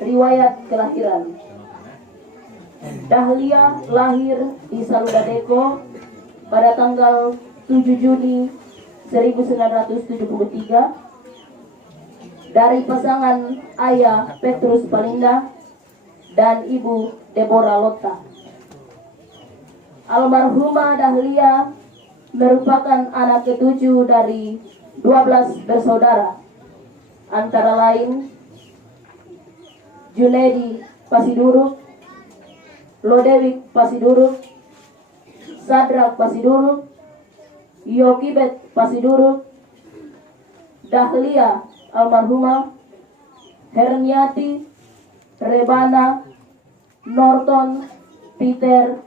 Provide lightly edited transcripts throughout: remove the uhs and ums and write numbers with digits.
Riwayat kelahiran. Dahlia lahir di Saludadeko pada tanggal 7 Juni 1973 dari pasangan ayah Petrus Palinda dan ibu Deborah Lotta. Almarhumah Dahlia merupakan anak ketujuh dari 12 bersaudara, antara lain Junedi Pasiduruk, Lodewik Pasiduruk, Sadrak Pasiduruk, Yokibet Pasiduruk, Dahlia almarhumah, Herniati, Rebana, Norton, Peter,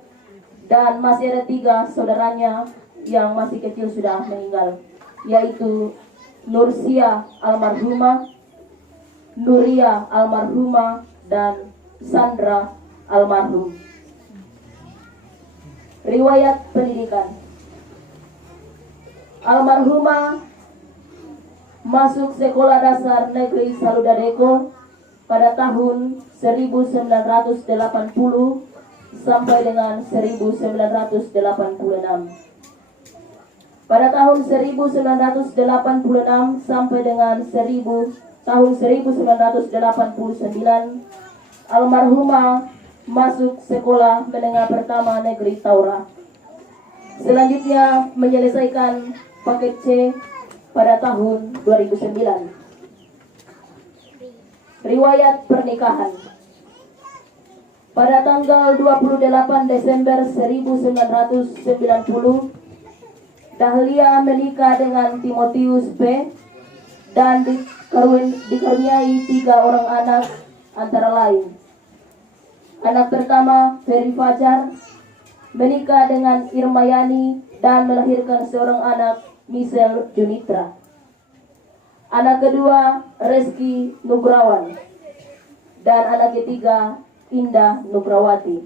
dan masih ada 3 saudaranya yang masih kecil sudah meninggal, yaitu Nursia almarhumah, Nuria almarhumah, dan Sandra almarhum. Riwayat pendidikan. Almarhumah masuk Sekolah Dasar Negeri Saludadeko pada tahun 1980 sampai dengan 1986. Pada tahun 1986 sampai dengan tahun 1989, almarhumah masuk Sekolah Menengah Pertama Negeri Taura. Selanjutnya menyelesaikan paket C pada tahun 2009. Riwayat pernikahan. Pada tanggal 28 Desember 1990, Dahlia menikah dengan Timotius P. dan dikaruniai 3 orang anak, antara lain: anak pertama Ferry Fajar menikah dengan Irmayani dan melahirkan seorang anak, Michelle Junitra. Anak kedua Reski Nugrawan, dan anak ketiga Indah Nugrawati.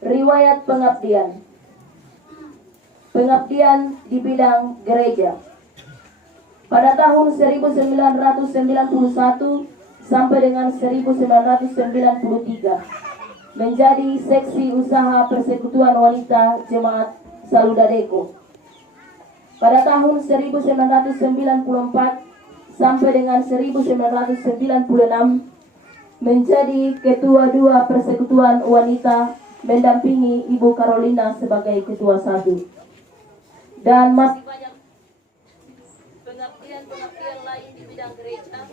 Riwayat pengabdian. Pengabdian di bidang gereja. Pada tahun 1991 sampai dengan 1993 menjadi seksi usaha persekutuan wanita Jemaat Saludadeko. Pada tahun 1994 sampai dengan 1996 menjadi ketua 2 persekutuan wanita mendampingi Ibu Carolina sebagai ketua 1. Dan masih banyak pengabdian lain di bidang gereja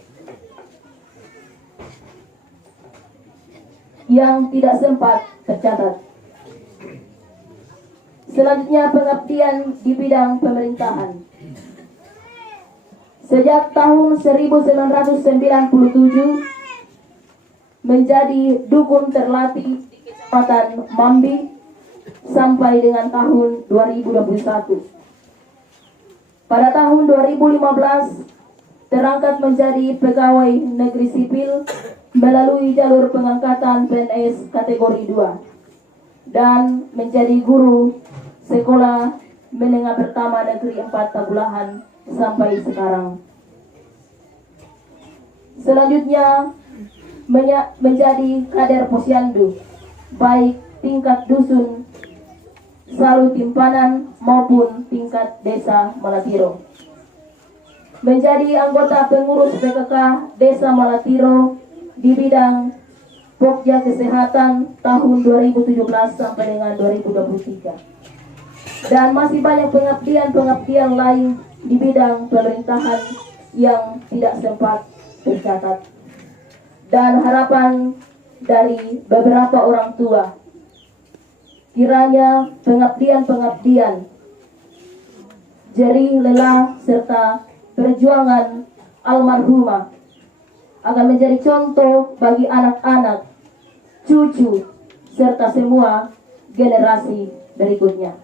yang tidak sempat tercatat. Selanjutnya pengabdian di bidang pemerintahan. Sejak tahun 1997 menjadi dukun terlatih di Kecamatan Mambi sampai dengan tahun 2021. Pada tahun 2015 terangkat menjadi pegawai negeri sipil melalui jalur pengangkatan PNS kategori 2 dan menjadi guru Sekolah Menengah Pertama Negeri 4 Tabulahan sampai sekarang. Selanjutnya menjadi kader posyandu baik tingkat dusun Salu Timpanan maupun tingkat desa Malatiro. Menjadi anggota pengurus PKK Desa Malatiro di bidang Pokja Kesehatan tahun 2017 sampai dengan 2023. Dan masih banyak pengabdian lain di bidang pemerintahan yang tidak sempat tercatat. Dan harapan dari beberapa orang tua, kiranya pengabdian, jerih lelah serta perjuangan almarhumah akan menjadi contoh bagi anak-anak, cucu, serta semua generasi berikutnya.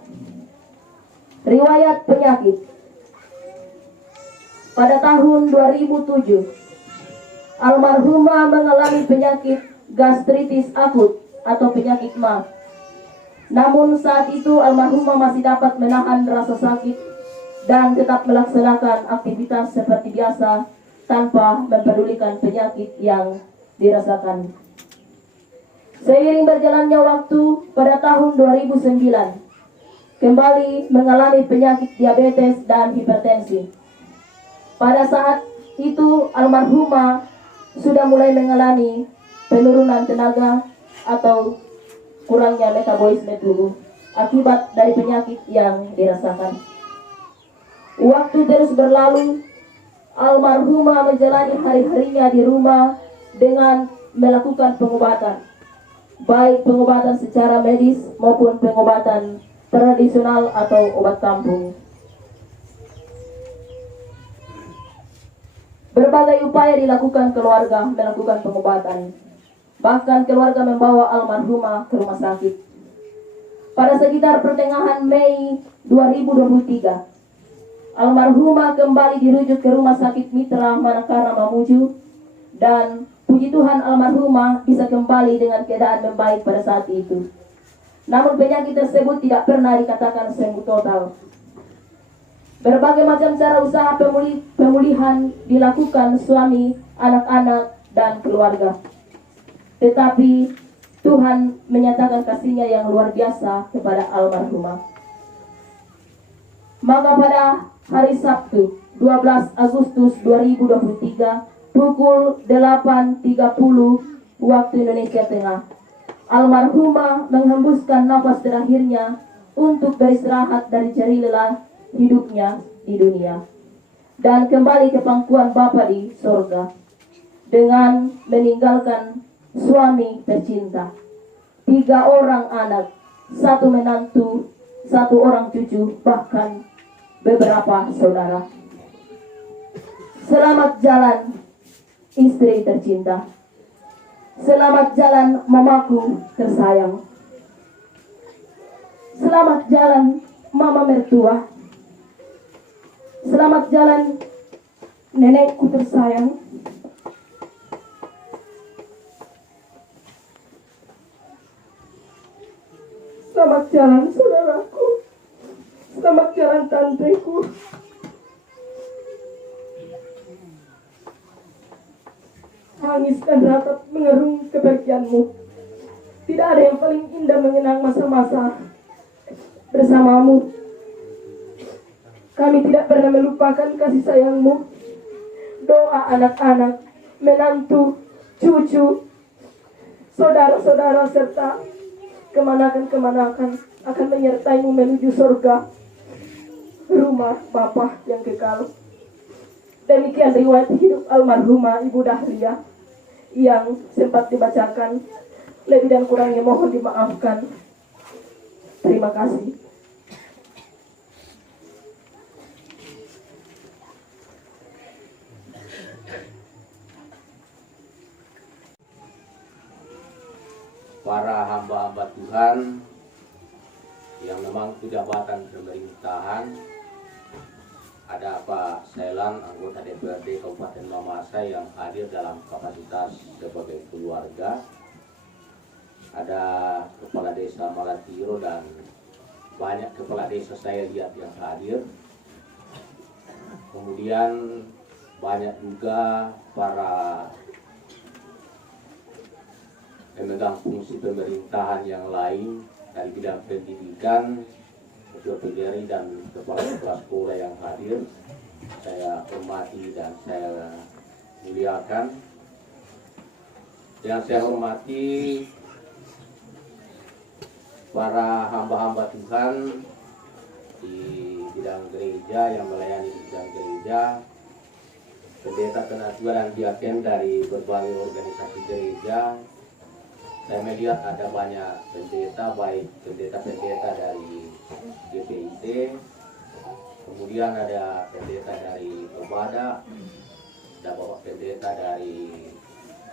Riwayat penyakit. Pada tahun 2007, almarhumah mengalami penyakit gastritis akut atau penyakit MA. Namun saat itu almarhumah masih dapat menahan rasa sakit dan tetap melaksanakan aktivitas seperti biasa tanpa mempedulikan penyakit yang dirasakan. Seiring berjalannya waktu, pada tahun 2009, kembali mengalami penyakit diabetes dan hipertensi. Pada saat itu almarhumah sudah mulai mengalami penurunan tenaga atau kurangnya metabolisme tubuh akibat dari penyakit yang dirasakan. Waktu terus berlalu, almarhumah menjalani hari-harinya di rumah dengan melakukan pengobatan, baik pengobatan secara medis maupun pengobatan tradisional atau obat kampung. Berbagai upaya dilakukan keluarga melakukan pengobatan. Bahkan keluarga membawa almarhumah ke rumah sakit. Pada sekitar pertengahan Mei 2023, almarhumah kembali dirujuk ke Rumah Sakit Mitra Manakara Mamuju, dan puji Tuhan almarhumah bisa kembali dengan keadaan membaik pada saat itu. Namun penyakit tersebut tidak pernah dikatakan sembuh total. Berbagai macam cara usaha pemulihan dilakukan suami, anak-anak, dan keluarga. Tetapi Tuhan menyatakan kasih-Nya yang luar biasa kepada almarhumah. Maka pada hari Sabtu 12 Agustus 2023 pukul 8.30 waktu Indonesia Tengah, almarhumah menghembuskan nafas terakhirnya untuk beristirahat dari jari lelah hidupnya di dunia dan kembali ke pangkuan Bapa di sorga dengan meninggalkan suami tercinta, 3 orang anak, 1 menantu, 1 orang cucu, bahkan beberapa saudara. Selamat jalan istri tercinta, selamat jalan mamaku tersayang, selamat jalan mama mertua, selamat jalan nenekku tersayang, selamat jalan saudaraku, selamat jalan tanteku. Tangis dan ratap mengerung kepergianmu. Tidak ada yang paling indah mengenang masa-masa bersamamu. Kami tidak pernah melupakan kasih sayangmu. Doa anak-anak, menantu, cucu, saudara-saudara serta kemanakan-kemanakan akan menyertaimu menuju surga, rumah Bapa yang kekal. Demikian riwayat hidup almarhumah Ibu Dahlia yang sempat dibacakan. Lebih dan kurangnya mohon dimaafkan. Terima kasih. Para hamba-hamba Tuhan yang memang jabatan pemerintahan, ada Pak Selan, anggota DPRD Kabupaten Mamasa yang hadir dalam kapasitas sebagai keluarga, ada Kepala Desa Malatiro dan banyak Kepala Desa saya lihat yang hadir. Kemudian banyak juga para pemegang fungsi pemerintahan yang lain dari bidang pendidikan, Ketua PGRI dan kepala sekolah yang hadir. Saya hormati dan saya muliakan. Yang saya hormati para hamba-hamba Tuhan di bidang gereja yang melayani di bidang gereja, pendeta, penatua dan diaken dari berbagai organisasi gereja. Saya melihat ada banyak pendeta, baik pendeta-pendeta dari GPIT, kemudian ada pendeta dari Kebada, ada bapak pendeta dari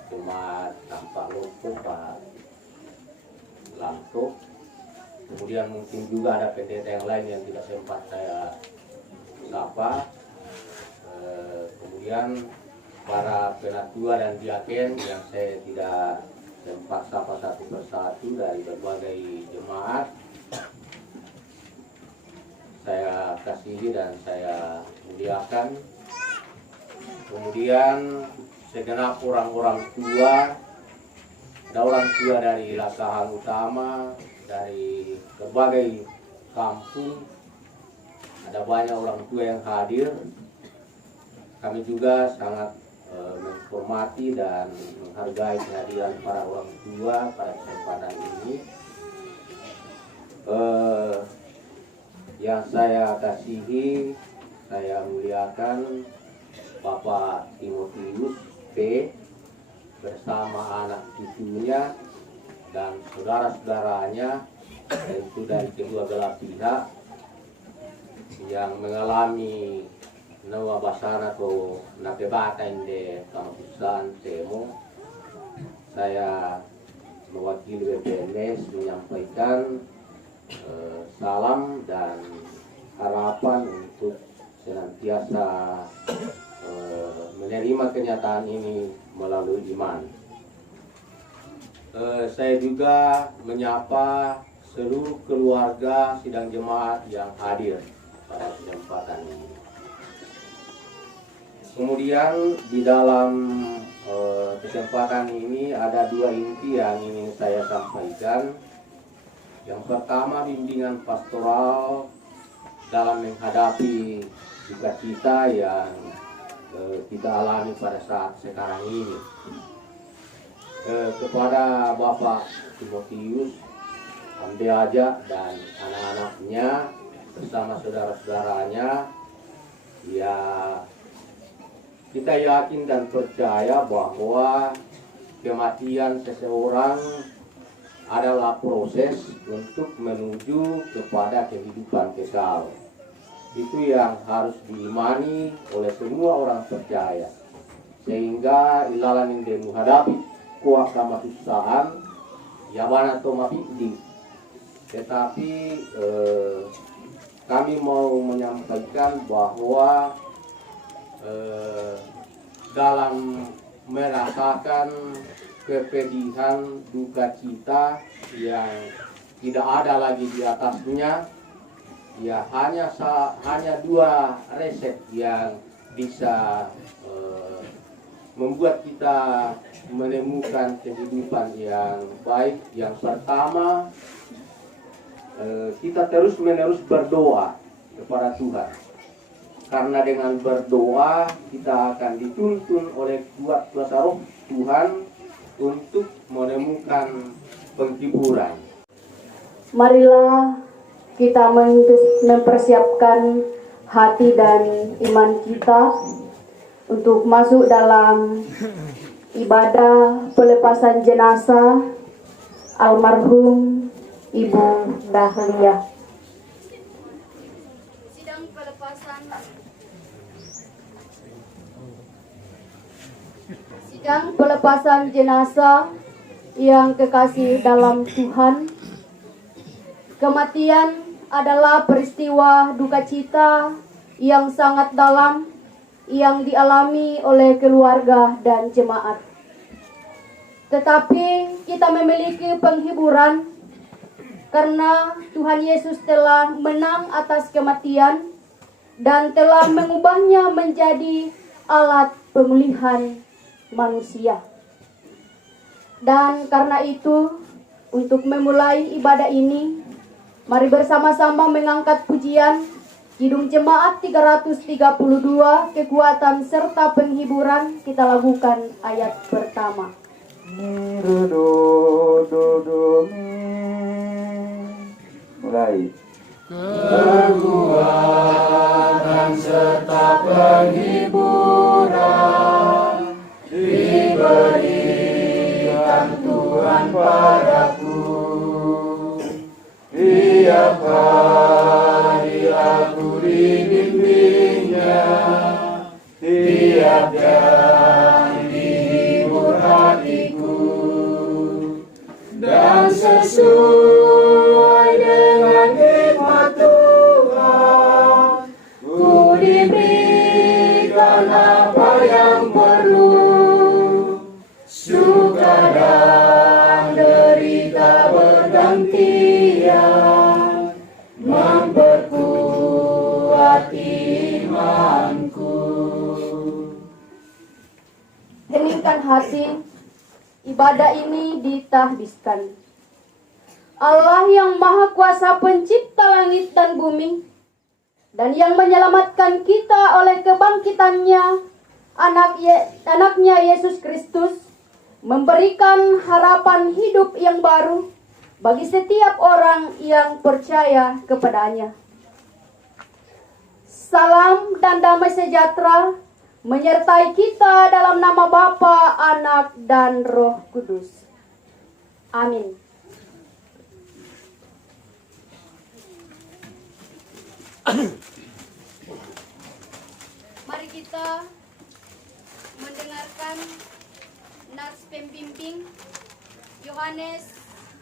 Jemaat Tampak Loko, Pak Lanto, kemudian mungkin juga ada pendeta yang lain yang tidak sempat saya sapa, kemudian para penatua dan diaken yang saya tidak sempat sapa satu persatu dari berbagai jemaat. Saya kasihi dan saya muliakan. Kemudian segenap orang-orang tua, ada orang tua dari Lakahan Utama, dari berbagai kampung, ada banyak orang tua yang hadir. Kami juga sangat menghormati dan menghargai kehadiran para orang tua pada kesempatan ini. Yang saya kasihi, saya muliakan Bapak Timotius P. bersama anak cucunya dan saudara-saudaranya, tentu dari kedua belah pihak yang mengalami nawa basana atau nakebatan di kampusaan Temo. Saya mewakili BPNS menyampaikan salam dan harapan untuk senantiasa menerima kenyataan ini melalui iman. Saya juga menyapa seluruh keluarga sidang jemaat yang hadir pada kesempatan ini. Kemudian di dalam kesempatan ini ada dua inti yang ingin saya sampaikan. Yang pertama, bimbingan pastoral dalam menghadapi duka-cita yang kita alami pada saat sekarang ini. Kepada Bapak Timotius Ambeaja dan anak-anaknya bersama saudara-saudaranya, ya kita yakin dan percaya bahwa kematian seseorang adalah proses untuk menuju kepada kehidupan kekal. Itu yang harus diimani oleh semua orang percaya, sehingga ilalan yang menghadapi kuah kamasusaan yabana tomapidi. Tetapi kami mau menyampaikan bahwa dalam merasakan kepedihan, duka cita yang tidak ada lagi di atasnya, ya hanya dua resep yang bisa membuat kita menemukan kehidupan yang baik. Yang pertama, kita terus-menerus berdoa kepada Tuhan, karena dengan berdoa kita akan dituntun oleh kuasa roh Tuhan untuk menemukan penghiburan. Marilah kita mempersiapkan hati dan iman kita untuk masuk dalam ibadah pelepasan jenazah almarhum Ibu Dahlia. Sidang pelepasan jenazah yang kekasih dalam Tuhan, kematian adalah peristiwa duka cita yang sangat dalam yang dialami oleh keluarga dan jemaat. Tetapi kita memiliki penghiburan karena Tuhan Yesus telah menang atas kematian dan telah mengubahnya menjadi alat pemulihan manusia. Dan karena itu, untuk memulai ibadah ini, mari bersama-sama mengangkat pujian Kidung Jemaat 332, kekuatan serta penghiburan. Kita lakukan ayat pertama. Mulai. Kekuatan serta penghiburan diberikan Tuhan padaku. Tiap hari aku dibimbingnya, tiap jam dihibur hatiku, dan sesuai dengan hikmat Tuhan, ku diberikan apa yang perlu, suka dan derita bergantian, memperkuat imanku. membersihkan hati, ibadah ini ditahbiskan. Allah yang Maha Kuasa Pencipta langit dan bumi, dan yang menyelamatkan kita oleh kebangkitannya, anaknya Yesus Kristus, memberikan harapan hidup yang baru bagi setiap orang yang percaya kepadanya. Salam dan damai sejahtera menyertai kita dalam nama Bapa, Anak, dan Roh Kudus. Amin. Mari kita mendengarkan nats pembimbing Yohanes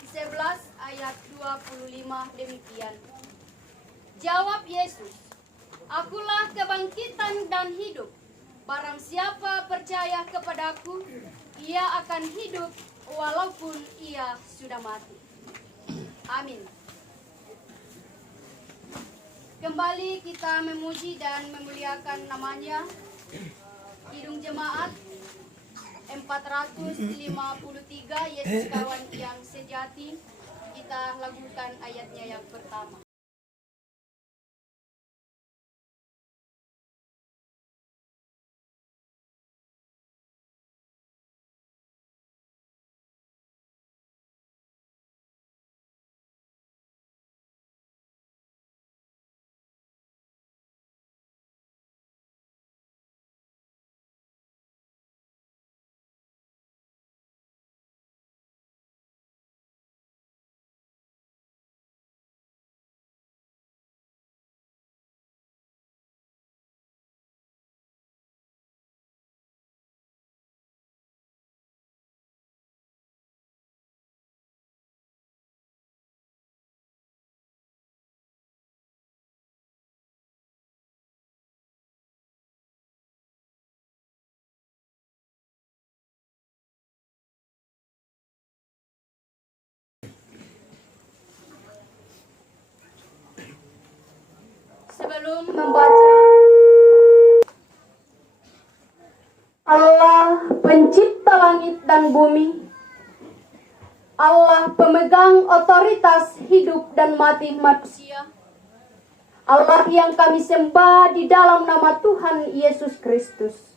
11 ayat 25 demikian. Jawab Yesus, "Akulah kebangkitan dan hidup. Barang siapa percaya kepadaku, ia akan hidup walaupun ia sudah mati." Amin. Kembali kita memuji dan memuliakan namanya. Kidung Jemaat 453, Yesus kawan yang sejati. Kita lakukan ayatnya yang pertama. Sebelum membaca, Allah pencipta langit dan bumi, Allah pemegang otoritas hidup dan mati manusia, Allah yang kami sembah di dalam nama Tuhan Yesus Kristus.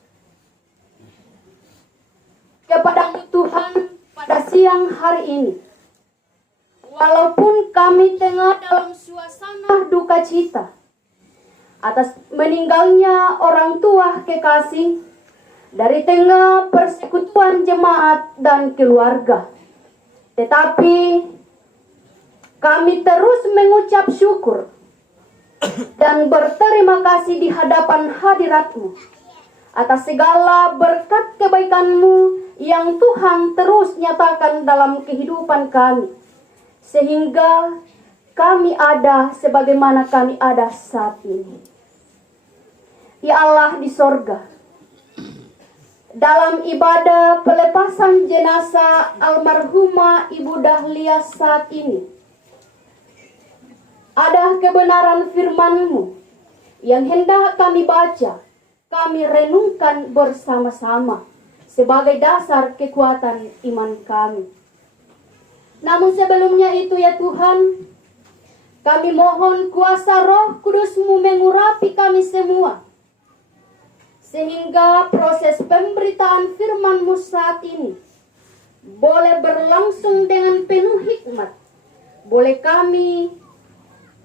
Kepadamu Tuhan pada siang hari ini, walaupun kami tengah dalam suasana duka cita atas meninggalnya orang tua kekasih dari tengah persekutuan jemaat dan keluarga, tetapi kami terus mengucap syukur dan berterima kasih di hadapan hadirat-Mu atas segala berkat kebaikan-Mu yang Tuhan terus nyatakan dalam kehidupan kami, sehingga kami ada sebagaimana kami ada saat ini. Ya Allah di sorga, dalam ibadah pelepasan jenazah almarhumah Ibu Dahlia saat ini, ada kebenaran firman-Mu yang hendak kami baca, kami renungkan bersama-sama sebagai dasar kekuatan iman kami. Namun sebelumnya itu ya Tuhan, kami mohon kuasa Roh Kudus-Mu mengurapi kami semua, sehingga proses pemberitaan firman-Mu saat ini boleh berlangsung dengan penuh hikmat, boleh kami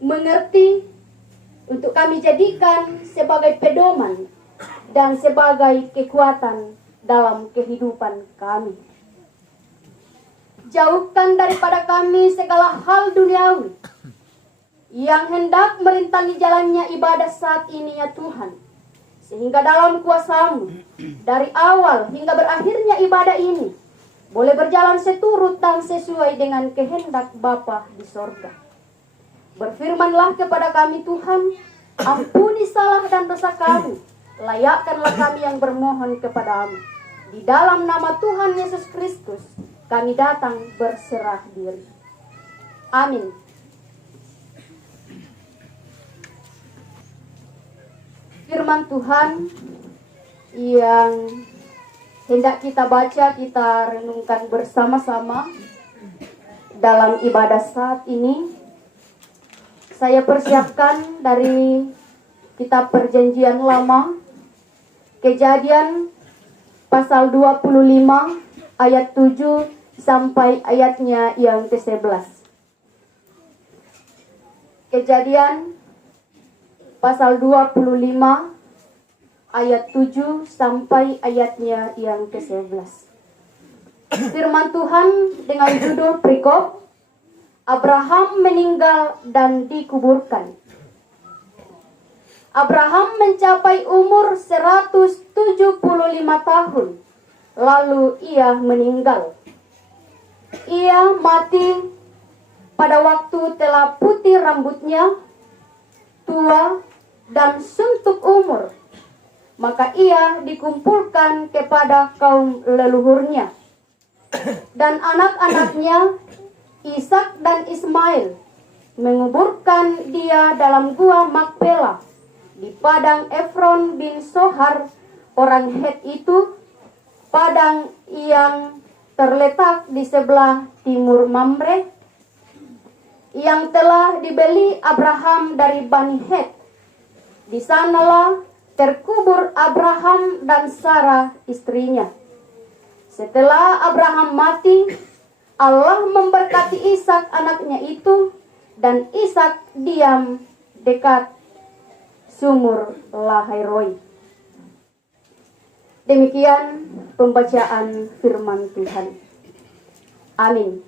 mengerti, untuk kami jadikan sebagai pedoman dan sebagai kekuatan dalam kehidupan kami. Jauhkan daripada kami segala hal duniawi yang hendak merintangi jalannya ibadah saat ini ya Tuhan, sehingga dalam kuasa-Mu dari awal hingga berakhirnya ibadah ini boleh berjalan seturut dan sesuai dengan kehendak Bapa di sorga. Berfirmanlah kepada kami Tuhan, ampuni salah dan dosa kami, layakkanlah kami yang bermohon kepadamu. Di dalam nama Tuhan Yesus Kristus kami datang berserah diri. Amin. Firman Tuhan yang hendak kita baca, kita renungkan bersama-sama dalam ibadah saat ini. Saya persiapkan dari kitab Perjanjian Lama, Kejadian pasal 25 ayat 7 sampai ayatnya yang ke-11. Kejadian pasal 25 ayat 7 sampai ayatnya yang ke-11. Firman Tuhan dengan judul perikop, Abraham meninggal dan dikuburkan. Abraham mencapai umur 175 tahun, lalu ia meninggal. Ia mati pada waktu telah putih rambutnya, tua dan suntuk umur. Maka ia dikumpulkan kepada kaum leluhurnya. Dan anak-anaknya, Ishak dan Ismail, menguburkan dia dalam gua Makpela di padang Efron bin Sohar orang Het itu, padang yang terletak di sebelah timur Mamre, yang telah dibeli Abraham dari Bani Het. Di sanalah terkubur Abraham dan Sarah istrinya. Setelah Abraham mati, Allah memberkati Ishak anaknya itu, dan Ishak diam dekat sumur Lahairoi. Demikian pembacaan firman Tuhan. Amin.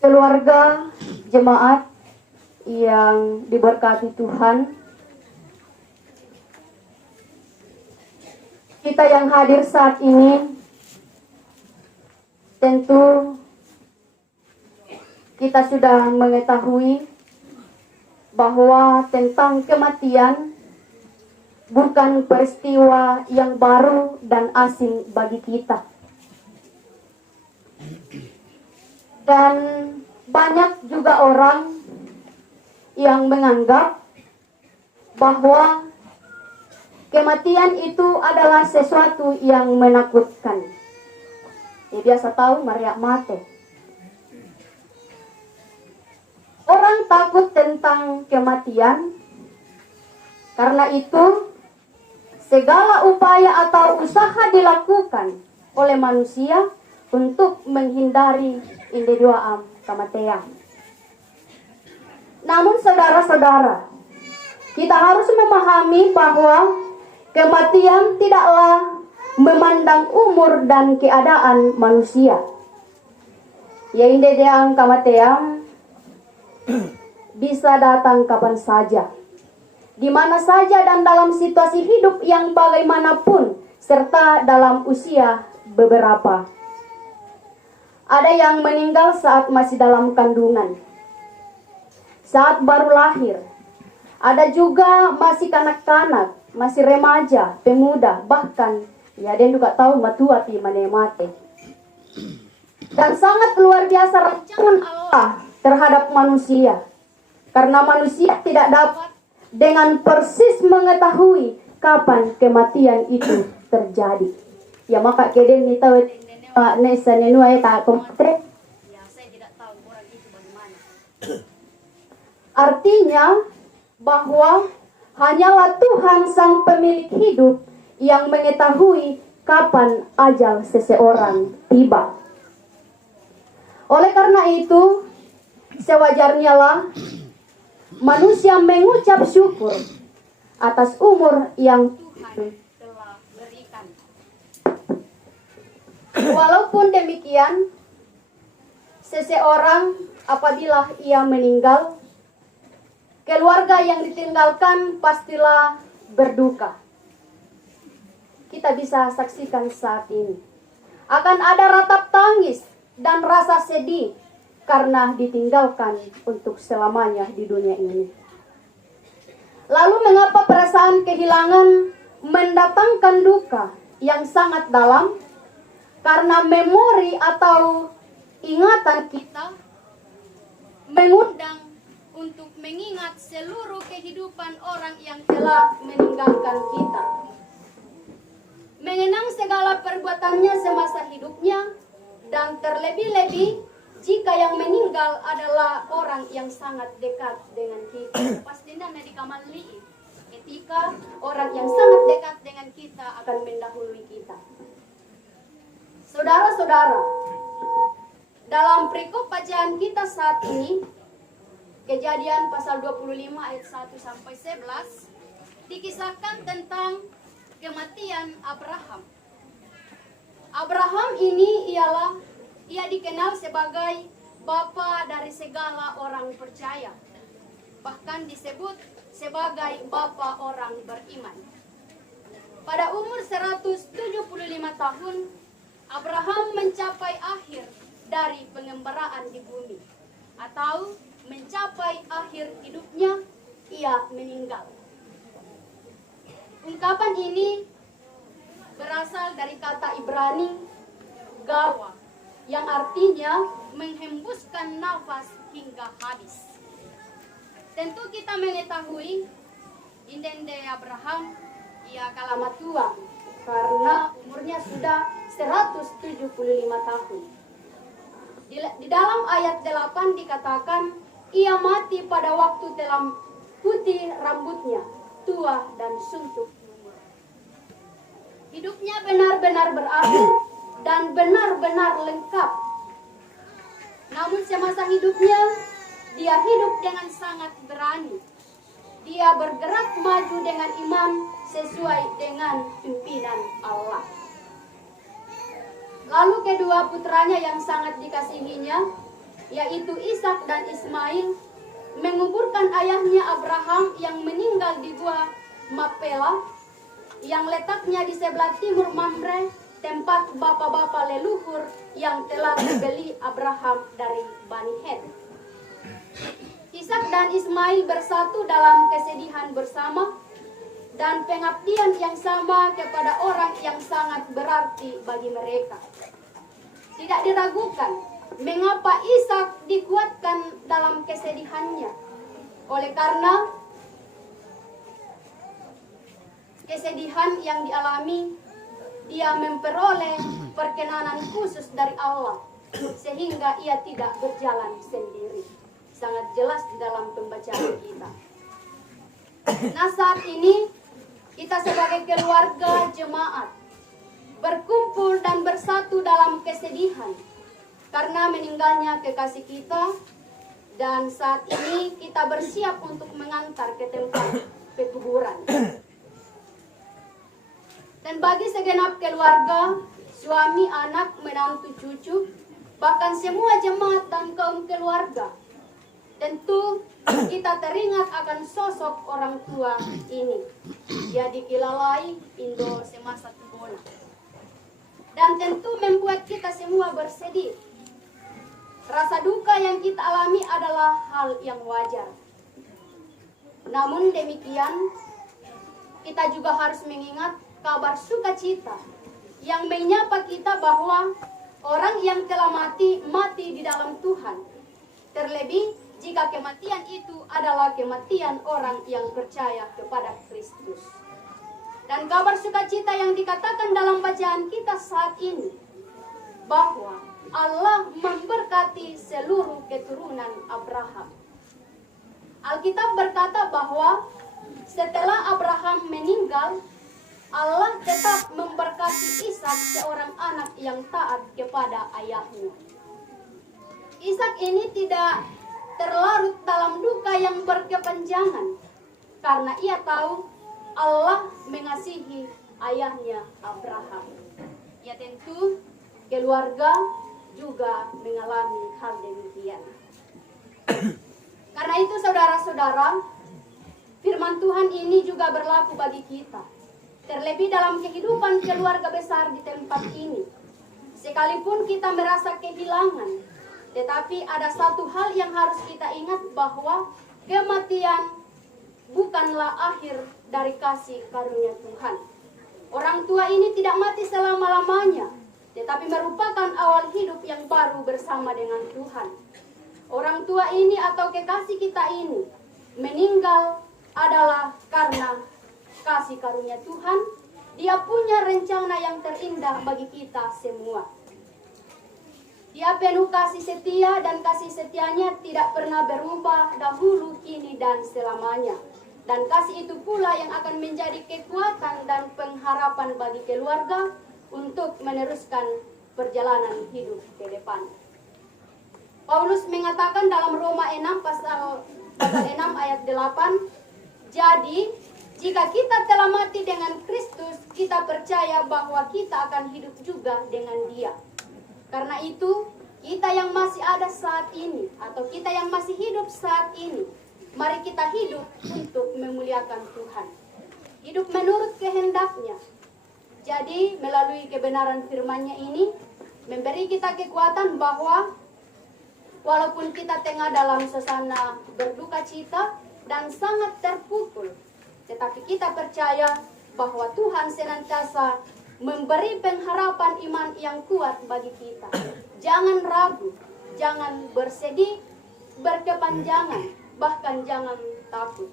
Keluarga jemaat yang diberkati Tuhan, kita yang hadir saat ini, tentu kita sudah mengetahui bahwa tentang kematian bukan peristiwa yang baru dan asing bagi kita. Dan banyak juga orang yang menganggap bahwa kematian itu adalah sesuatu yang menakutkan. Ya, biasa tahu Maria mati. Orang takut tentang kematian, karena itu segala upaya atau usaha dilakukan oleh manusia untuk menghindari individuam kematian. Namun saudara-saudara, kita harus memahami bahwa kematian tidaklah memandang umur dan keadaan manusia. Ya, individuam kematian bisa datang kapan saja, di mana saja dan dalam situasi hidup yang bagaimanapun, serta dalam usia beberapa. Ada yang meninggal saat masih dalam kandungan, saat baru lahir. Ada juga masih kanak-kanak, masih remaja, pemuda, bahkan ya dia juga tahu matua di mana mati. Dan sangat luar biasa rancangan Allah terhadap manusia, karena manusia tidak dapat dengan persis mengetahui kapan kematian itu terjadi. Ya, maka keden ni tahu nesa nenua tak komate. Ya, saya tidak tahu orang itu bagaimana. Artinya bahwa hanyalah Tuhan sang pemilik hidup yang mengetahui kapan ajal seseorang tiba. Oleh karena itu, sewajarnya lah manusia mengucap syukur atas umur yang Tuhan telah berikan. Walaupun demikian, seseorang apabila ia meninggal, keluarga yang ditinggalkan pastilah berduka. Kita bisa saksikan saat ini. Akan ada ratap tangis dan rasa sedih karena ditinggalkan untuk selamanya di dunia ini. Lalu mengapa perasaan kehilangan mendatangkan duka yang sangat dalam? Karena memori atau ingatan kita mengundang mengingat seluruh kehidupan orang yang telah meninggalkan kita. Mengenang segala perbuatannya semasa hidupnya, dan terlebih-lebih jika yang meninggal adalah orang yang sangat dekat dengan kita. Pastinya medikamali ketika orang yang sangat dekat dengan kita akan mendahului kita. Saudara-saudara, dalam perikop bacaan kita saat ini, Kejadian pasal 25 ayat 1 sampai 11, dikisahkan tentang kematian Abraham. Abraham ini ia dikenal sebagai bapa dari segala orang percaya. Bahkan disebut sebagai bapa orang beriman. Pada umur 175 tahun, Abraham mencapai akhir dari pengembaraan di bumi, atau mencapai akhir hidupnya, ia meninggal. Ungkapan ini berasal dari kata Ibrani gawa, yang artinya menghembuskan nafas hingga habis. Tentu kita mengetahui indende Abraham ia kalah tua karena umurnya sudah 175 tahun. Di dalam ayat 8 dikatakan ia mati pada waktu telah putih rambutnya, tua dan suntuk umur. Hidupnya benar-benar berakhir dan benar-benar lengkap. Namun semasa hidupnya, dia hidup dengan sangat berani. Dia bergerak maju dengan iman sesuai dengan pimpinan Allah. Lalu kedua putranya yang sangat dikasihinya, yaitu Ishak dan Ismail, menguburkan ayahnya Abraham yang meninggal di gua Makpela, yang letaknya di sebelah timur Mamre, tempat bapak-bapak leluhur yang telah dibeli Abraham dari Bani Het. Ishak dan Ismail bersatu dalam kesedihan bersama dan pengabdian yang sama kepada orang yang sangat berarti bagi mereka. Tidak diragukan mengapa Ishak dikuatkan dalam kesedihannya, oleh karena kesedihan yang dialami, dia memperoleh perkenanan khusus dari Allah, sehingga ia tidak berjalan sendiri. Sangat jelas di dalam pembacaan kita. Nah, saat ini kita sebagai keluarga jemaat berkumpul dan bersatu dalam kesedihan karena meninggalnya kekasih kita, dan saat ini kita bersiap untuk mengantar ke tempat pekuburan. Dan bagi segenap keluarga, suami, anak, menantu, cucu, bahkan semua jemaat dan kaum keluarga, tentu kita teringat akan sosok orang tua ini. Dia dikilalai Indo semasa Tubona, dan tentu membuat kita semua bersedih. Rasa duka yang kita alami adalah hal yang wajar. Namun demikian, kita juga harus mengingat kabar sukacita yang menyapa kita bahwa orang yang telah mati di dalam Tuhan. Terlebih jika kematian itu adalah kematian orang yang percaya kepada Kristus. Dan kabar sukacita yang dikatakan dalam bacaan kita saat ini, bahwa Allah memberkati seluruh keturunan Abraham. Alkitab berkata bahwa setelah Abraham meninggal, Allah tetap memberkati Ishak, seorang anak yang taat kepada ayahnya. Ishak ini tidak terlarut dalam duka yang berkepanjangan, karena ia tahu Allah mengasihi ayahnya Abraham. Ya, tentu keluarga juga mengalami hal demikian. Karena itu saudara-saudara, firman Tuhan ini juga berlaku bagi kita. Terlebih dalam kehidupan keluarga besar di tempat ini. Sekalipun kita merasa kehilangan, tetapi ada satu hal yang harus kita ingat, bahwa kematian bukanlah akhir dari kasih karunia Tuhan. Orang tua ini tidak mati selama-lamanya, tetapi merupakan awal hidup yang baru bersama dengan Tuhan. Orang tua ini atau kekasih kita ini meninggal adalah karena kasih karunia Tuhan. Dia punya rencana yang terindah bagi kita semua. Dia penuh kasih setia dan kasih setianya tidak pernah berubah dahulu, kini, dan selamanya. Dan kasih itu pula yang akan menjadi kekuatan dan pengharapan bagi keluarga untuk meneruskan perjalanan hidup ke depan. Paulus mengatakan dalam Roma 6 pasal 6 ayat 8, jadi jika kita telah mati dengan Kristus, kita percaya bahwa kita akan hidup juga dengan Dia. Karena itu, kita yang masih ada saat ini, atau kita yang masih hidup saat ini, mari kita hidup untuk memuliakan Tuhan. Hidup menurut kehendak-Nya. Jadi, melalui kebenaran firman-Nya ini, memberi kita kekuatan bahwa walaupun kita tengah dalam suasana berduka cita dan sangat terpukul, tetapi kita percaya bahwa Tuhan senantiasa memberi pengharapan iman yang kuat bagi kita. Jangan ragu, jangan bersedih, berkepanjangan, bahkan jangan takut.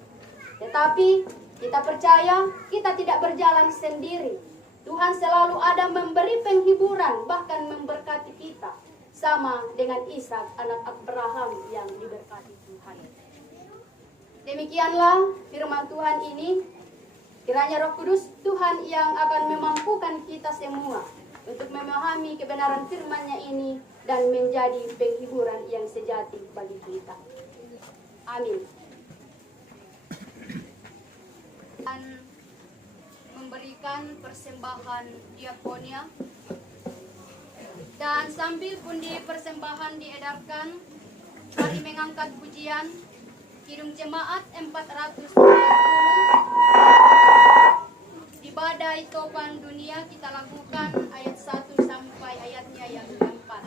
Tetapi kita percaya kita tidak berjalan sendiri. Tuhan selalu ada memberi penghiburan, bahkan memberkati kita. Sama dengan Ishak, anak Abraham yang diberkati Tuhan. Demikianlah firman Tuhan ini. Kiranya Roh Kudus Tuhan yang akan memampukan kita semua untuk memahami kebenaran firman-Nya ini dan menjadi penghiburan yang sejati bagi kita. Amin. Dan memberikan persembahan diakonia. Dan sambil pundi persembahan diedarkan, mari mengangkat pujian Kidung Jemaat 440. Di badai topan dunia kita lakukan ayat 1 sampai ayatnya yang keempat.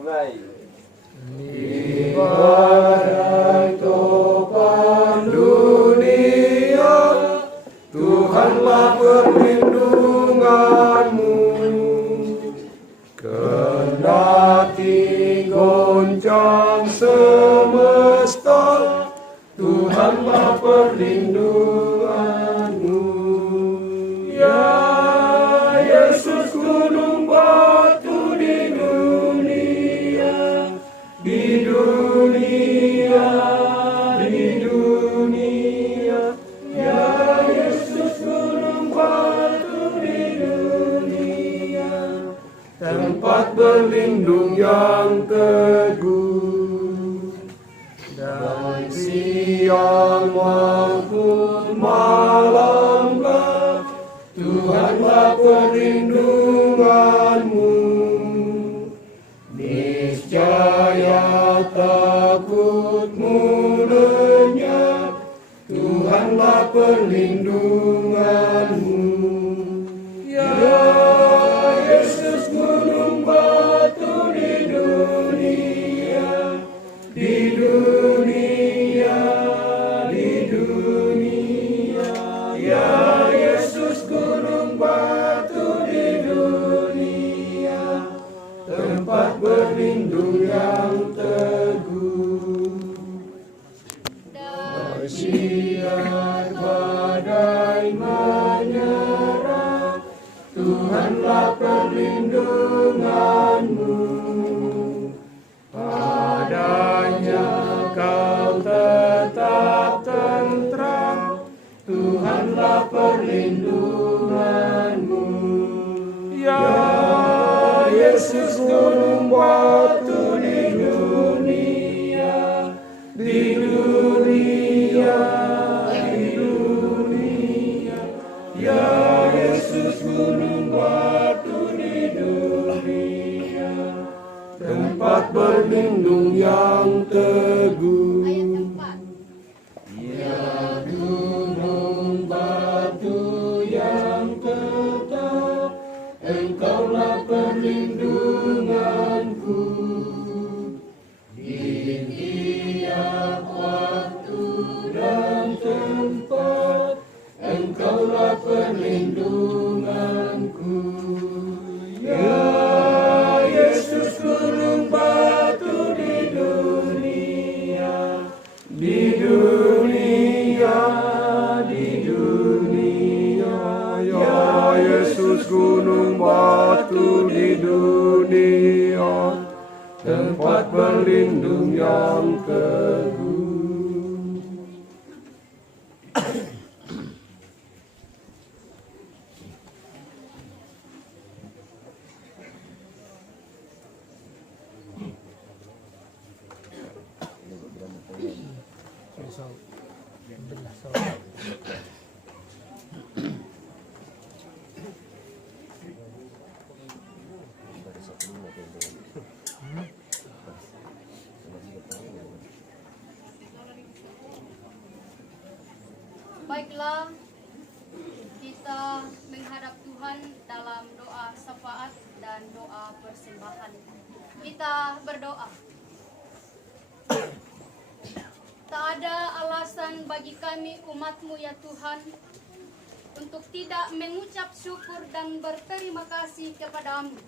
Mulai. Di badai topan dunia, Tuhanlah perlindunganmu. Kendati goncang semesta, Tuhanlah perlindunganmu. Ya Yesus, gunung batu di dunia, di dunia, di dunia. Ya Yesus, gunung batu di dunia, tempat berlindung yang teguh. Dan siang maupun malam gelap, Tuhanlah perlindunganmu. Niscaya takutmu lenyap, Tuhanlah perlindunganmu. Ya Yesus, gunung batu di dunia, di dunia, di dunia. Ya Yesus, gunung batu di dunia, tempat berlindung yang teguh. Siar badai menyerang, Tuhanlah perlindunganmu. Padanya kau tetap tentram, Tuhanlah perlindunganmu. Ya Yesus, gunung batu di dunia, di dunia, di dunia. Ya Yesus, gunung batu di dunia, tempat berlindung yang teguh. Ya gunung batu yang tetap, Engkaulah perlindunganku. Di tiap waktu dan tempat, Engkaulah perlindunganku. Ya Yesus, gunung batu dunia, tempat berlindung yang teguh. Baiklah, kita menghadap Tuhan dalam doa syafaat dan doa persembahan. Kita berdoa. Tak ada alasan bagi kami umat-Mu ya Tuhan untuk tidak mengucap syukur dan berterima kasih kepadamu.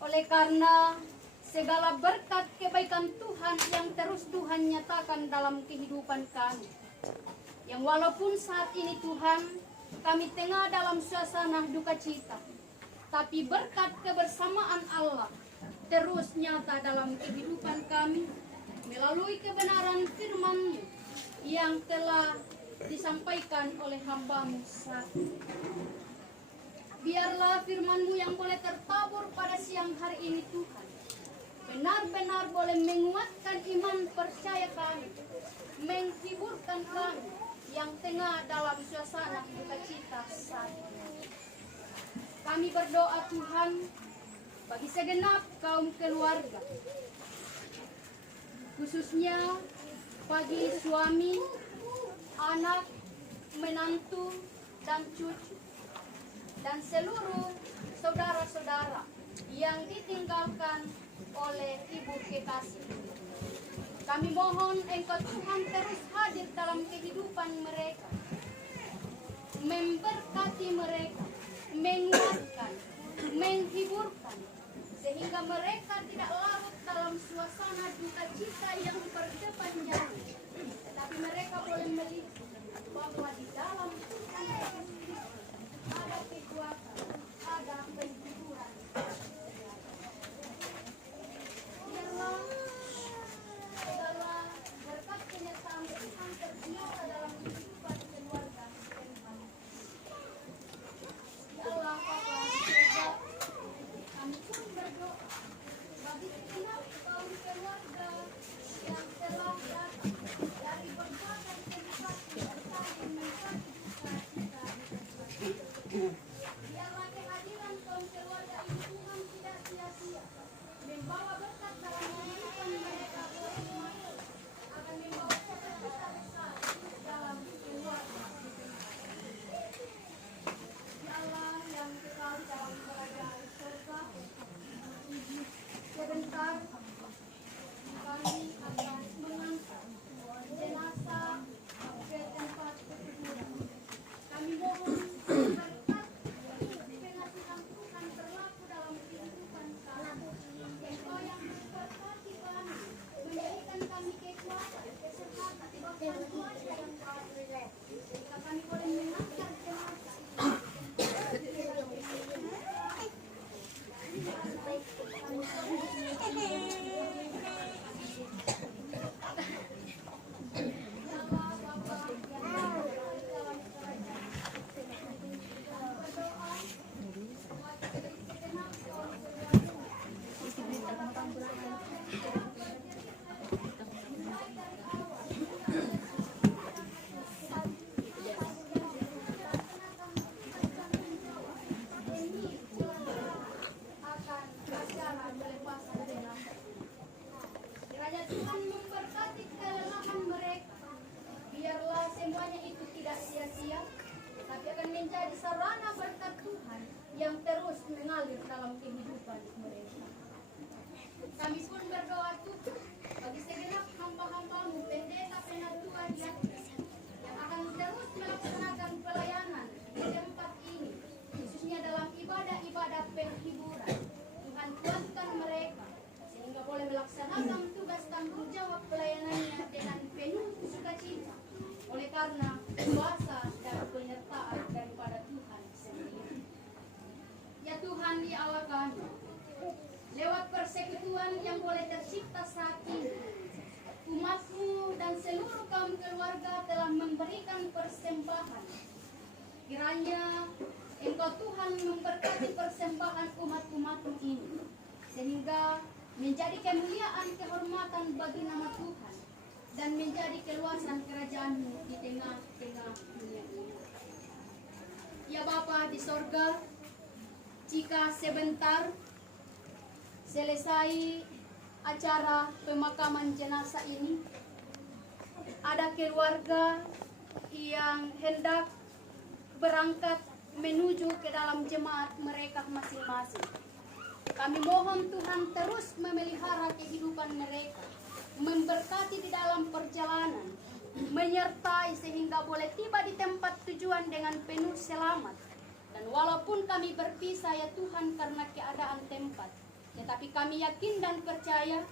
Oleh karena segala berkat kebaikan Tuhan yang terus Tuhan nyatakan dalam kehidupan kami. Yang walaupun saat ini Tuhan, kami tengah dalam suasana duka cita, tapi berkat kebersamaan Allah terus nyata dalam kehidupan kami melalui kebenaran firman-Mu yang telah disampaikan oleh hamba-Mu saat ini. Biarlah firman-Mu yang boleh tertabur pada siang hari ini Tuhan, benar-benar boleh menguatkan iman percaya kami, menghiburkan kami yang tengah dalam suasana duka cita saat ini. Kami berdoa Tuhan bagi segenap kaum keluarga, khususnya bagi suami, anak, menantu, dan cucu, dan seluruh saudara-saudara yang ditinggalkan oleh Ibu Kekasih. Kami mohon Engkau Tuhan terus hadir dalam kehidupan mereka, memberkati mereka, menguatkan, menghiburkan, sehingga mereka tidak larut dalam suasana duka cita yang berkepanjangan, tetapi mereka boleh melihat bahwa di dalam Tuhan ada kekuatan, ada penghiburan. Biarlah segala berkat kenyataan Tuhan ternyata dalam kehidupan keluarga kami. Ya Allah Bapa di surga, kami pun berdoa bagi segenap kaum keluarga yang telah datang dari berbagai tempat yang saling mencari sukacita. Biarlah kehadiran kaum keluarga ini Tuhan tidak sia-sia, membawa berkat dalam kehidupan mereka akan membawa cita-cita besar dalam keluarga. Ya Allah yang kekal dalam kerajaan surga, sebentar kami akan mengangkat jenazah ke tempat kuburan. Kami mohon berkat pengasihan Tuhan berlaku dalam kehidupan kami. Engkau yang memberkati kami, memberikan kami kekuatan, kesehatan, bahkan kuasa yang baru. Sehingga kami boleh mengangkat jenazah. Kiranya Tuhan memberkati kelelahan mereka. Biarlah semuanya itu tidak sia-sia, tapi akan menjadi sarana berkat Tuhan yang terus mengalir dalam kehidupan mereka. Kami pun berdoa Tuhan bagi segenap hamba-hamba-Mu, pendeta penatua di atas, yang akan terus melaksanakan pelayanan di tempat ini, khususnya dalam ibadah-ibadah penghiburan. Tuhan kuatkan mereka sehingga boleh melaksanakan tugas tanggung jawab pelayanannya dengan penuh sukacita, oleh karena kuasa dan penyertaan daripada Tuhan sendiri. Ya Tuhan, ya Allah kami, Kiranya Engkau Tuhan memberkati persembahan umat-umat-Mu ini, sehingga menjadi kemuliaan kehormatan bagi nama Tuhan dan menjadi keluasan kerajaan-Mu di tengah-tengah dunia ini. Ya Bapa di sorga, jika sebentar selesai acara pemakaman jenazah ini, ada keluarga yang hendak berangkat menuju ke dalam jemaat mereka masing-masing. Kami mohon Tuhan terus memelihara kehidupan mereka, memberkati di dalam perjalanan, menyertai sehingga boleh tiba di tempat tujuan dengan penuh selamat. Dan walaupun kami berpisah ya Tuhan karena keadaan tempat, tetapi kami yakin dan percaya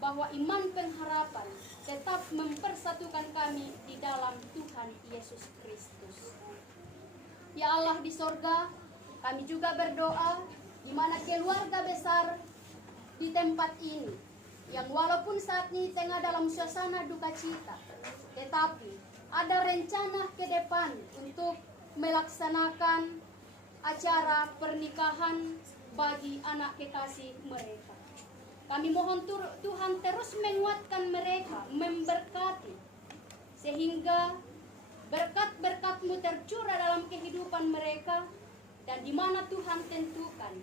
bahwa iman pengharapan tetap mempersatukan kami di dalam Tuhan Yesus Kristus. Ya Allah di sorga, kami juga berdoa di mana keluarga besar di tempat ini, yang walaupun saat ini tengah dalam suasana duka cita, tetapi ada rencana ke depan untuk melaksanakan acara pernikahan bagi anak kekasih mereka. Kami mohon Tuhan terus menguatkan mereka, memberkati, sehingga berkat-berkat-Mu tercurah dalam kehidupan mereka, dan di mana Tuhan tentukan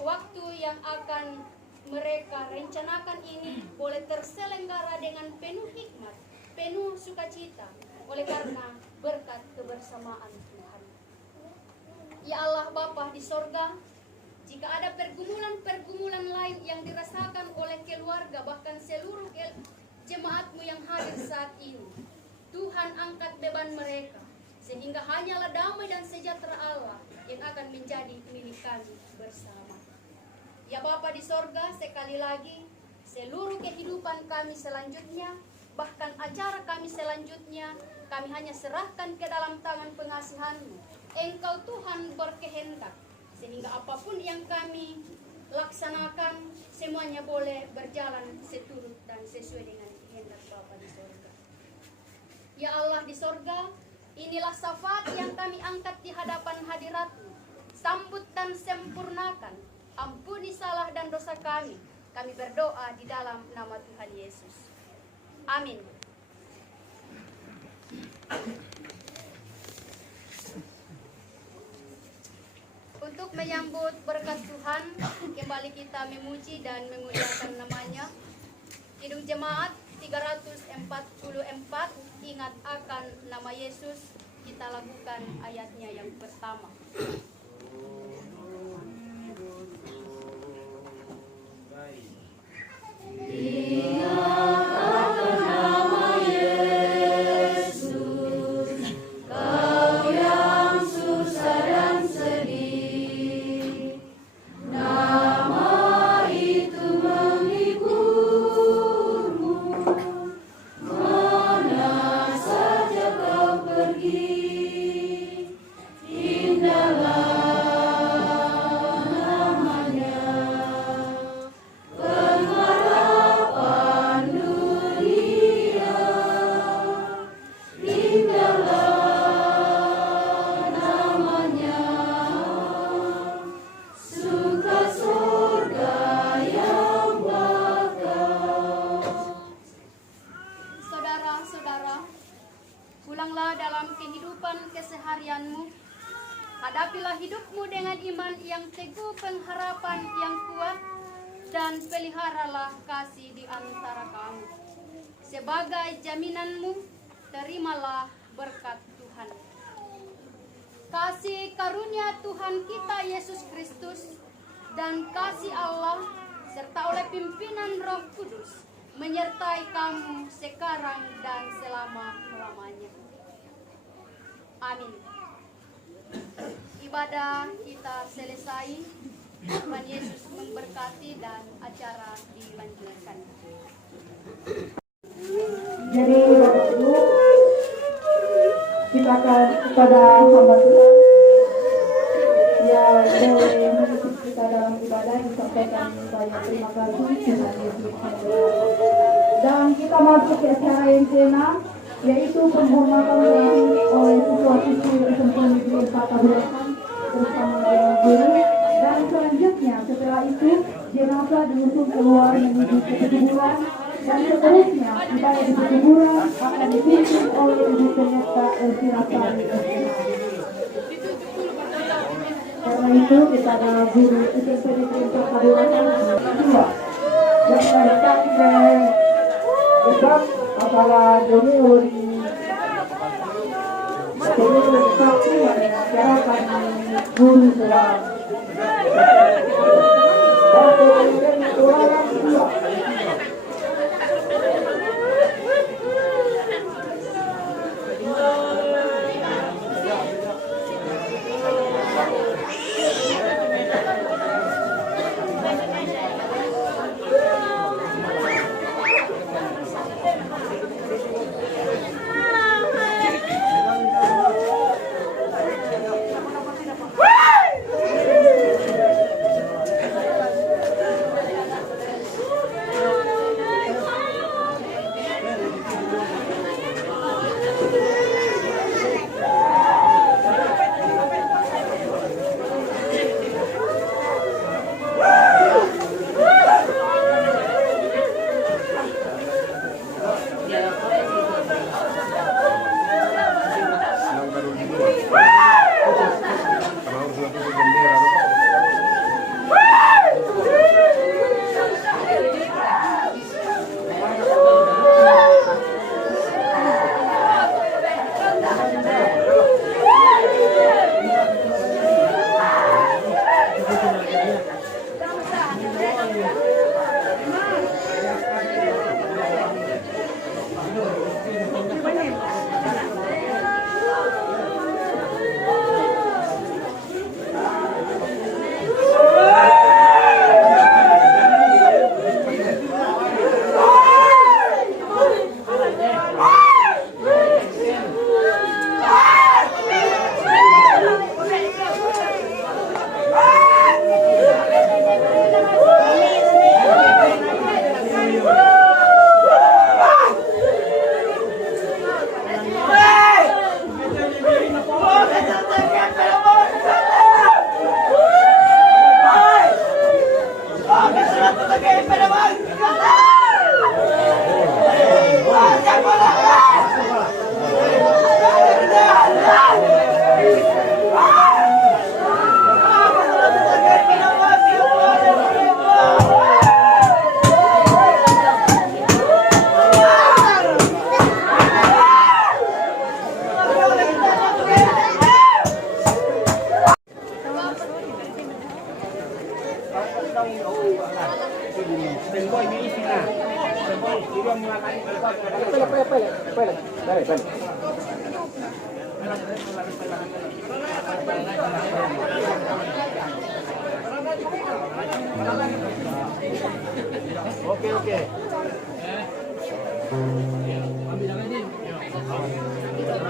waktu yang akan mereka rencanakan ini boleh terselenggara dengan penuh hikmat, penuh sukacita, oleh karena berkat kebersamaan Tuhan. Ya Allah Bapa di sorga, jika ada pergumulan-pergumulan lain yang dirasakan oleh keluarga, bahkan seluruh jemaat-Mu yang hadir saat ini, Tuhan angkat beban mereka, sehingga hanyalah damai dan sejahtera Allah yang akan menjadi milik kami bersama. Ya Bapa di sorga, sekali lagi, seluruh kehidupan kami selanjutnya, bahkan acara kami selanjutnya, kami hanya serahkan ke dalam tangan pengasihan-Mu. Engkau Tuhan berkehendak, sehingga apapun yang kami laksanakan, semuanya boleh berjalan seturut dan sesuai dengan kehendak Bapa di sorga. Ya Allah di sorga, inilah syafaat yang kami angkat di hadapan hadirat-Mu. Sambut dan sempurnakan, ampuni salah dan dosa kami. Kami berdoa di dalam nama Tuhan Yesus. Amin. Untuk menyambut berkat Tuhan, kembali kita memuji dan memuliakan namanya. Kidung Jemaat 344, ingat akan nama Yesus, kita lakukan ayatnya yang pertama. Pulanglah dalam kehidupan keseharianmu. Hadapilah hidupmu dengan iman yang teguh, pengharapan yang kuat, dan peliharalah kasih di antara kamu. Sebagai jaminanmu, terimalah berkat Tuhan. Kasih karunia Tuhan kita Yesus Kristus dan kasih Allah serta oleh pimpinan Roh Kudus menyertai kamu sekarang dan selama-lamanya. Amin. Ibadah kita selesai. Tuhan Yesus memberkati dan acara dilanjutkan. Jadi Bapak Ibu, kita akan kepada hamba Tuhan yang boleh mengikuti kita dalam ibadah, disampaikan banyak terima kasih Tuhan Yesus. Dan kita masuk ke acara yang keenam, yaitu penghormatan oleh siswa-siswi SMP Negeri 4 Tabulakan bersama dengan guru, dan selanjutnya setelah itu jenazah diusung keluar menuju ke kuburan, dan seterusnya ibadah di kuburan akan dipimpin oleh Ibu Pendeta Elvira Sari SPH. Karena itu kepada guru SMP Negeri 4 Tabulakan yang datang dari dekat adalah junior satu masyarakat guru sekarang.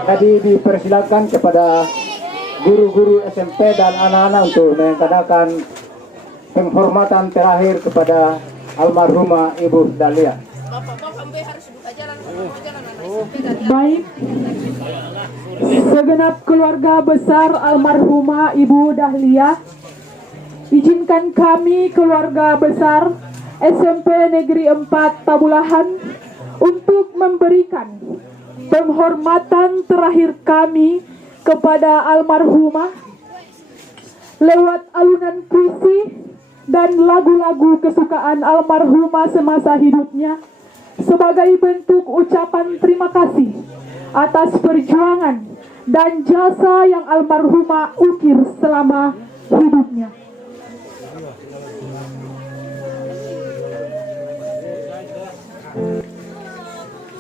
Tadi dipersilakan kepada guru-guru SMP dan anak-anak untuk mengadakan penghormatan terakhir kepada almarhumah Ibu Dahlia. Baik, segenap keluarga besar almarhumah Ibu Dahlia, izinkan kami keluarga besar SMP Negeri 4 Tabulahan untuk memberikan penghormatan terakhir kami kepada almarhumah lewat alunan puisi dan lagu-lagu kesukaan almarhumah semasa hidupnya sebagai bentuk ucapan terima kasih atas perjuangan dan jasa yang almarhumah ukir selama hidupnya.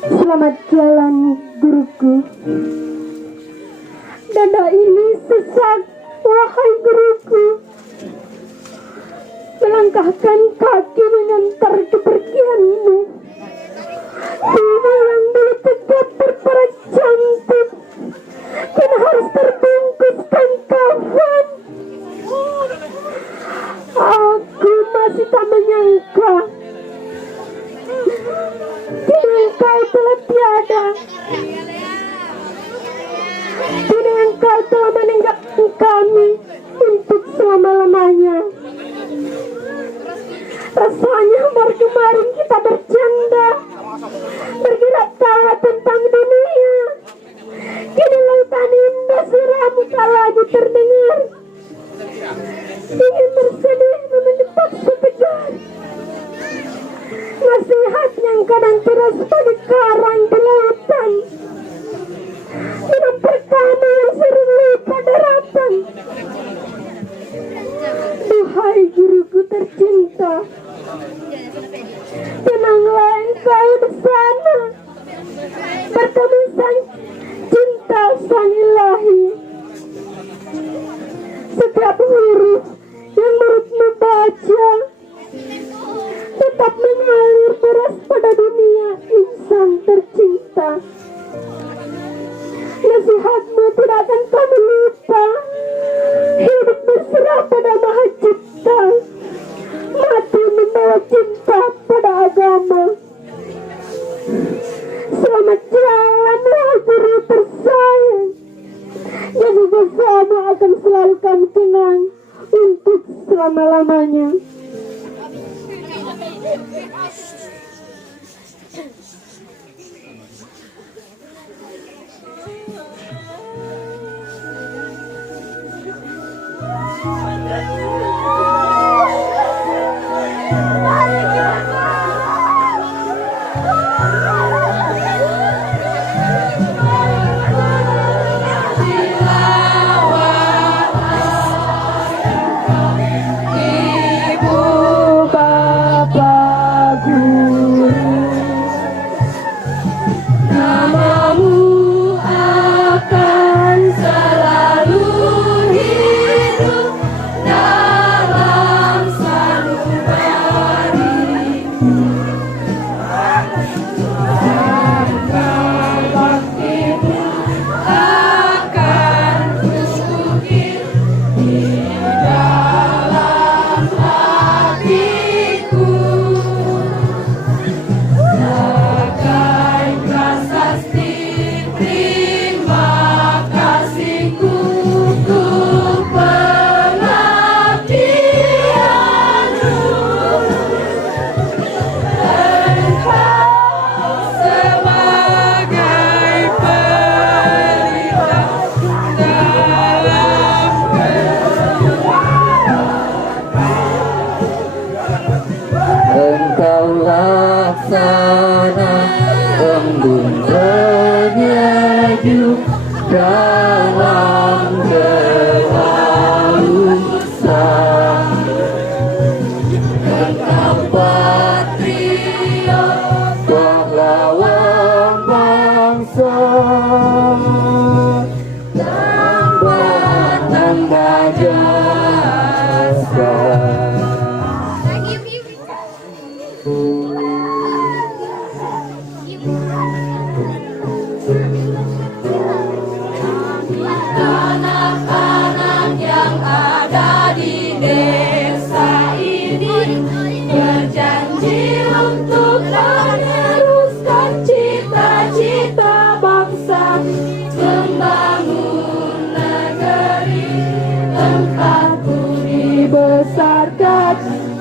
Selamat jalan, guruku. Dada ini sesak, wahai guruku. Melangkahkan kaki mengantar kepergianmu. Tubuh yang dulu tegap berperan cantik, kini harus terbungkuskan kafan. Aku masih tak menyangka kini engkau telah tiada. Tidak, Engkau telah meninggalkan kami untuk selama-lamanya. Rasanya baru kemarin kita bercanda, bergerak tawa tentang dunia. Kini lautan indah suaramu tak lagi terdengar. Ingin bersedih namun dipaksa tegar. Nasihat yang kadang terasa sebagai karang di lautan. Hidup pertama yang sering lupa daratan. Duhai guruku tercinta, tenanglah engkau di sana, bertemu sang cinta sang ilahi. Setiap huruf yang menurutmu baca tetap mengalir deras pada dunia insan tercinta. Nasihatmu tidak akan kami lupa. Hidup berserah pada Maha Cipta, mati membawa cinta pada agama. Selamat jalan wahai guru tersayang, yang bersama akan selalu kami kenang untuk selama-lamanya.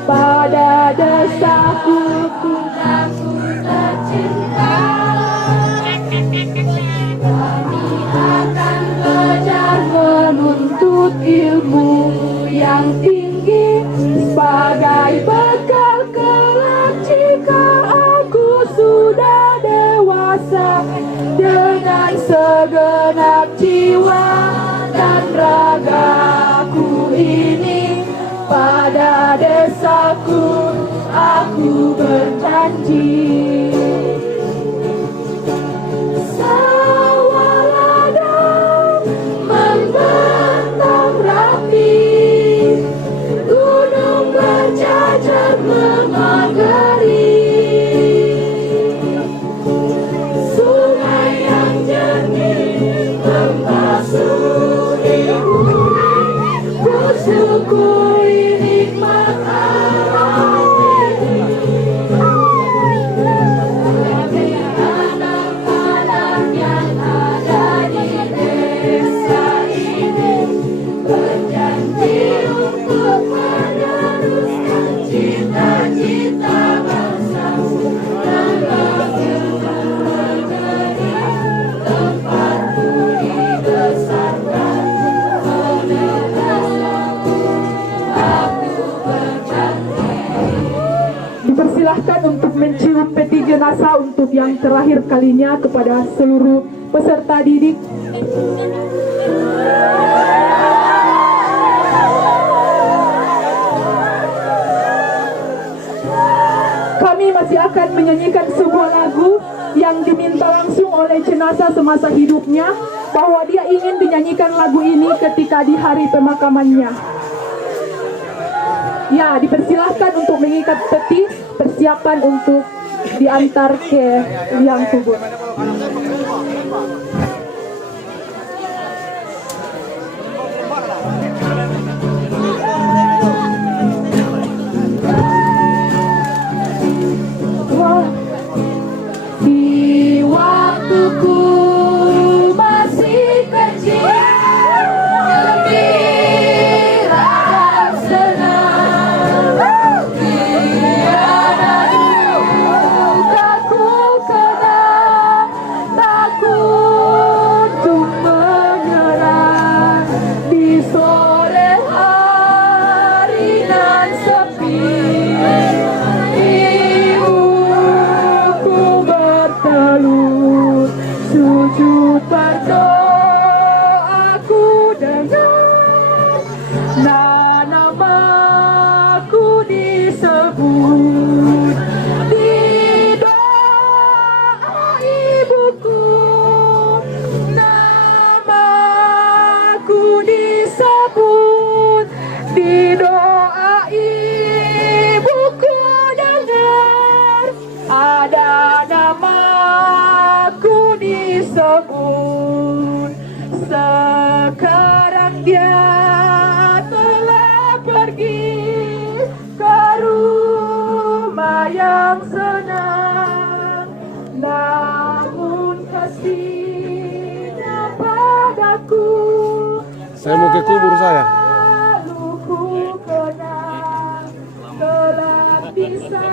Pada desaku aku tercinta, kami akan belajar menuntut ilmu yang tinggi sebagai bekal kelak jika aku sudah dewasa. Dengan segenap jiwa dan ragaku ini, pada desaku aku berjanji. Sawah ladang membentang rapi, gunung berjajar memagari, sungai yang jernih membasuhi bumi. Bersyukuri nikmat alam ini. dipersilahkan untuk mencium peti jenazah untuk yang terakhir kalinya kepada seluruh peserta didik. Kami masih akan menyanyikan sebuah lagu yang diminta langsung oleh jenazah semasa hidupnya, bahwa dia ingin dinyanyikan lagu ini ketika di hari pemakamannya. Ya, dipersilahkan untuk mengikat peti, persiapan untuk diantar ke liang kubur. Di waktuku masih kecil, gembira dan senang, tiada duka ku kenang, takut untuk menyerah di sore hari nan sepi. Bertelur sujud berdoa, aku dengar namaku disebut di doa ibuku, namaku disebut di doa ibuku, dengar ada namaku disebut. Sekarang dia telah pergi ke rumah yang senang, namun kasihnya padaku Saya mau ke kubur saya. selalu ku kenang, telah bisa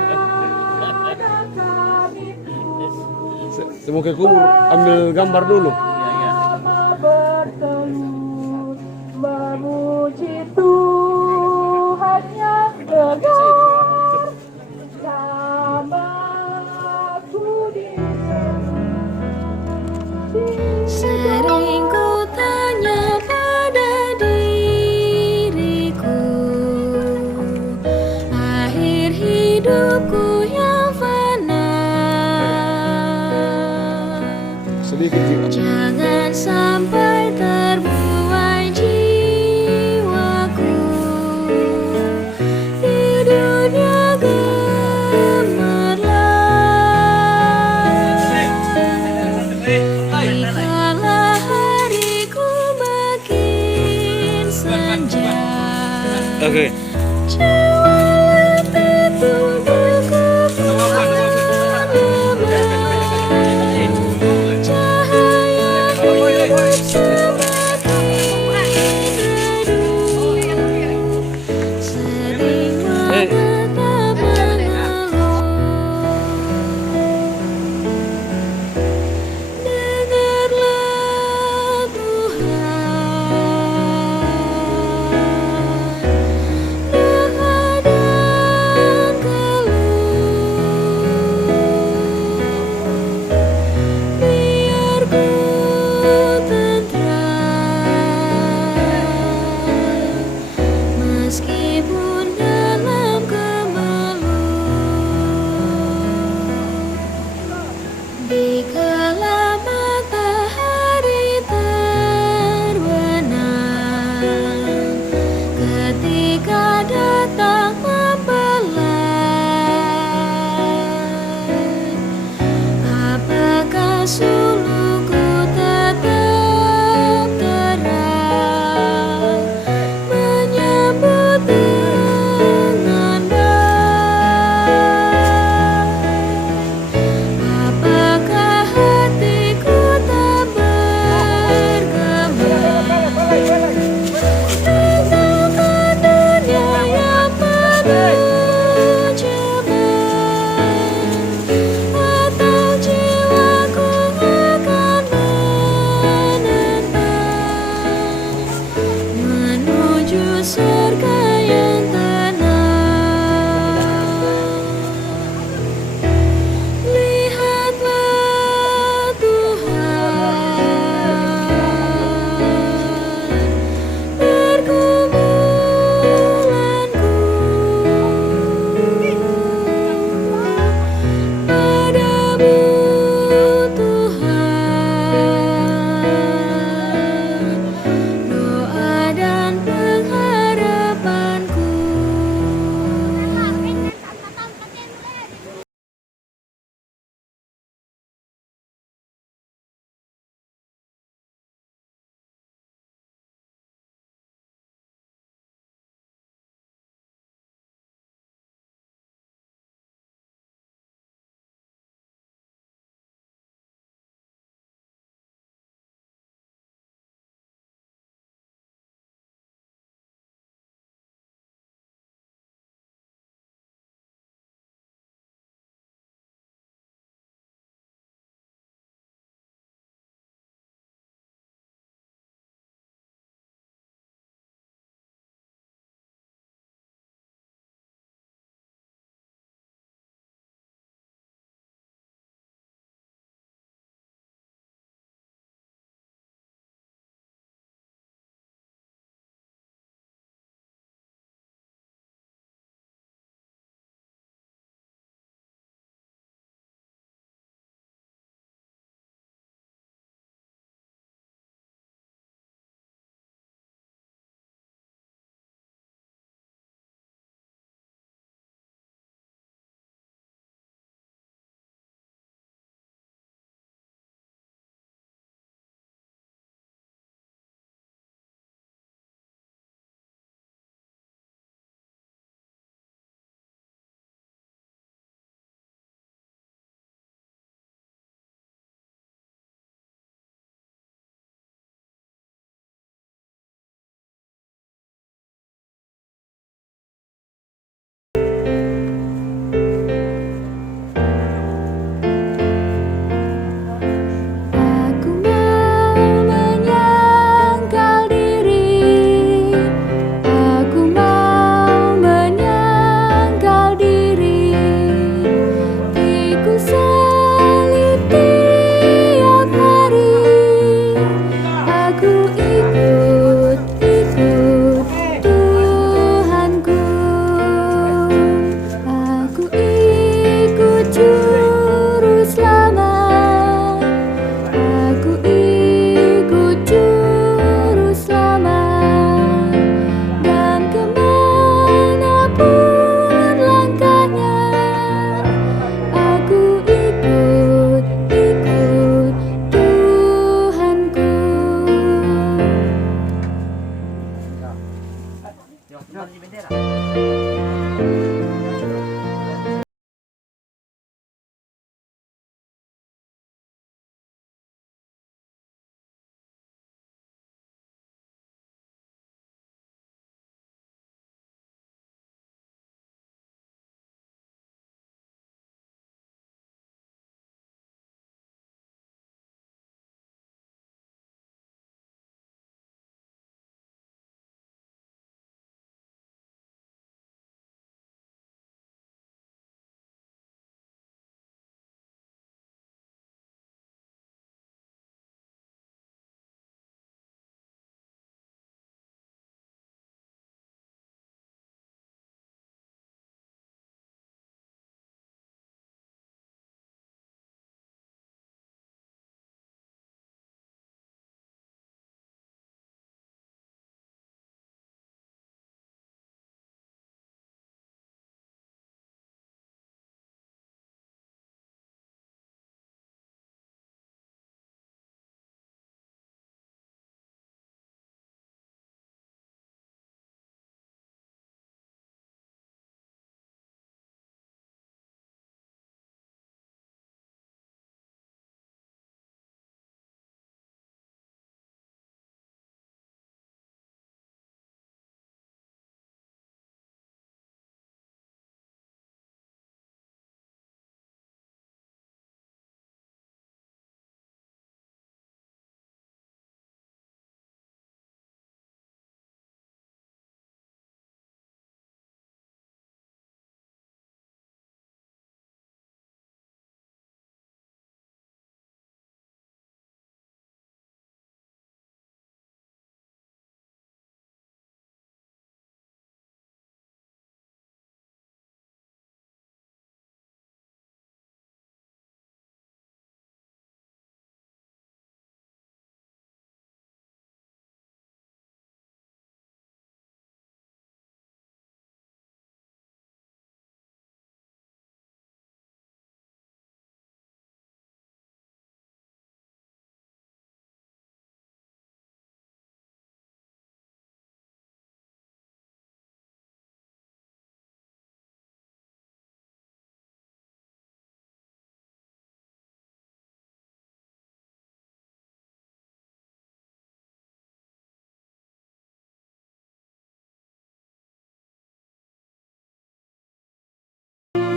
Saya mau ke kubur, ambil gambar dulu. bertelur memuji Tuhan yang benar, namaku disebut. Sering ku tanya pada diriku, akhir hidupku yang fana, Sedikit juga. jangan sampai terbuai jiwaku di dunia gemerlap. Dikala hariku makin senja, Oke. jiwa letih tubuhku melemah. Cahaya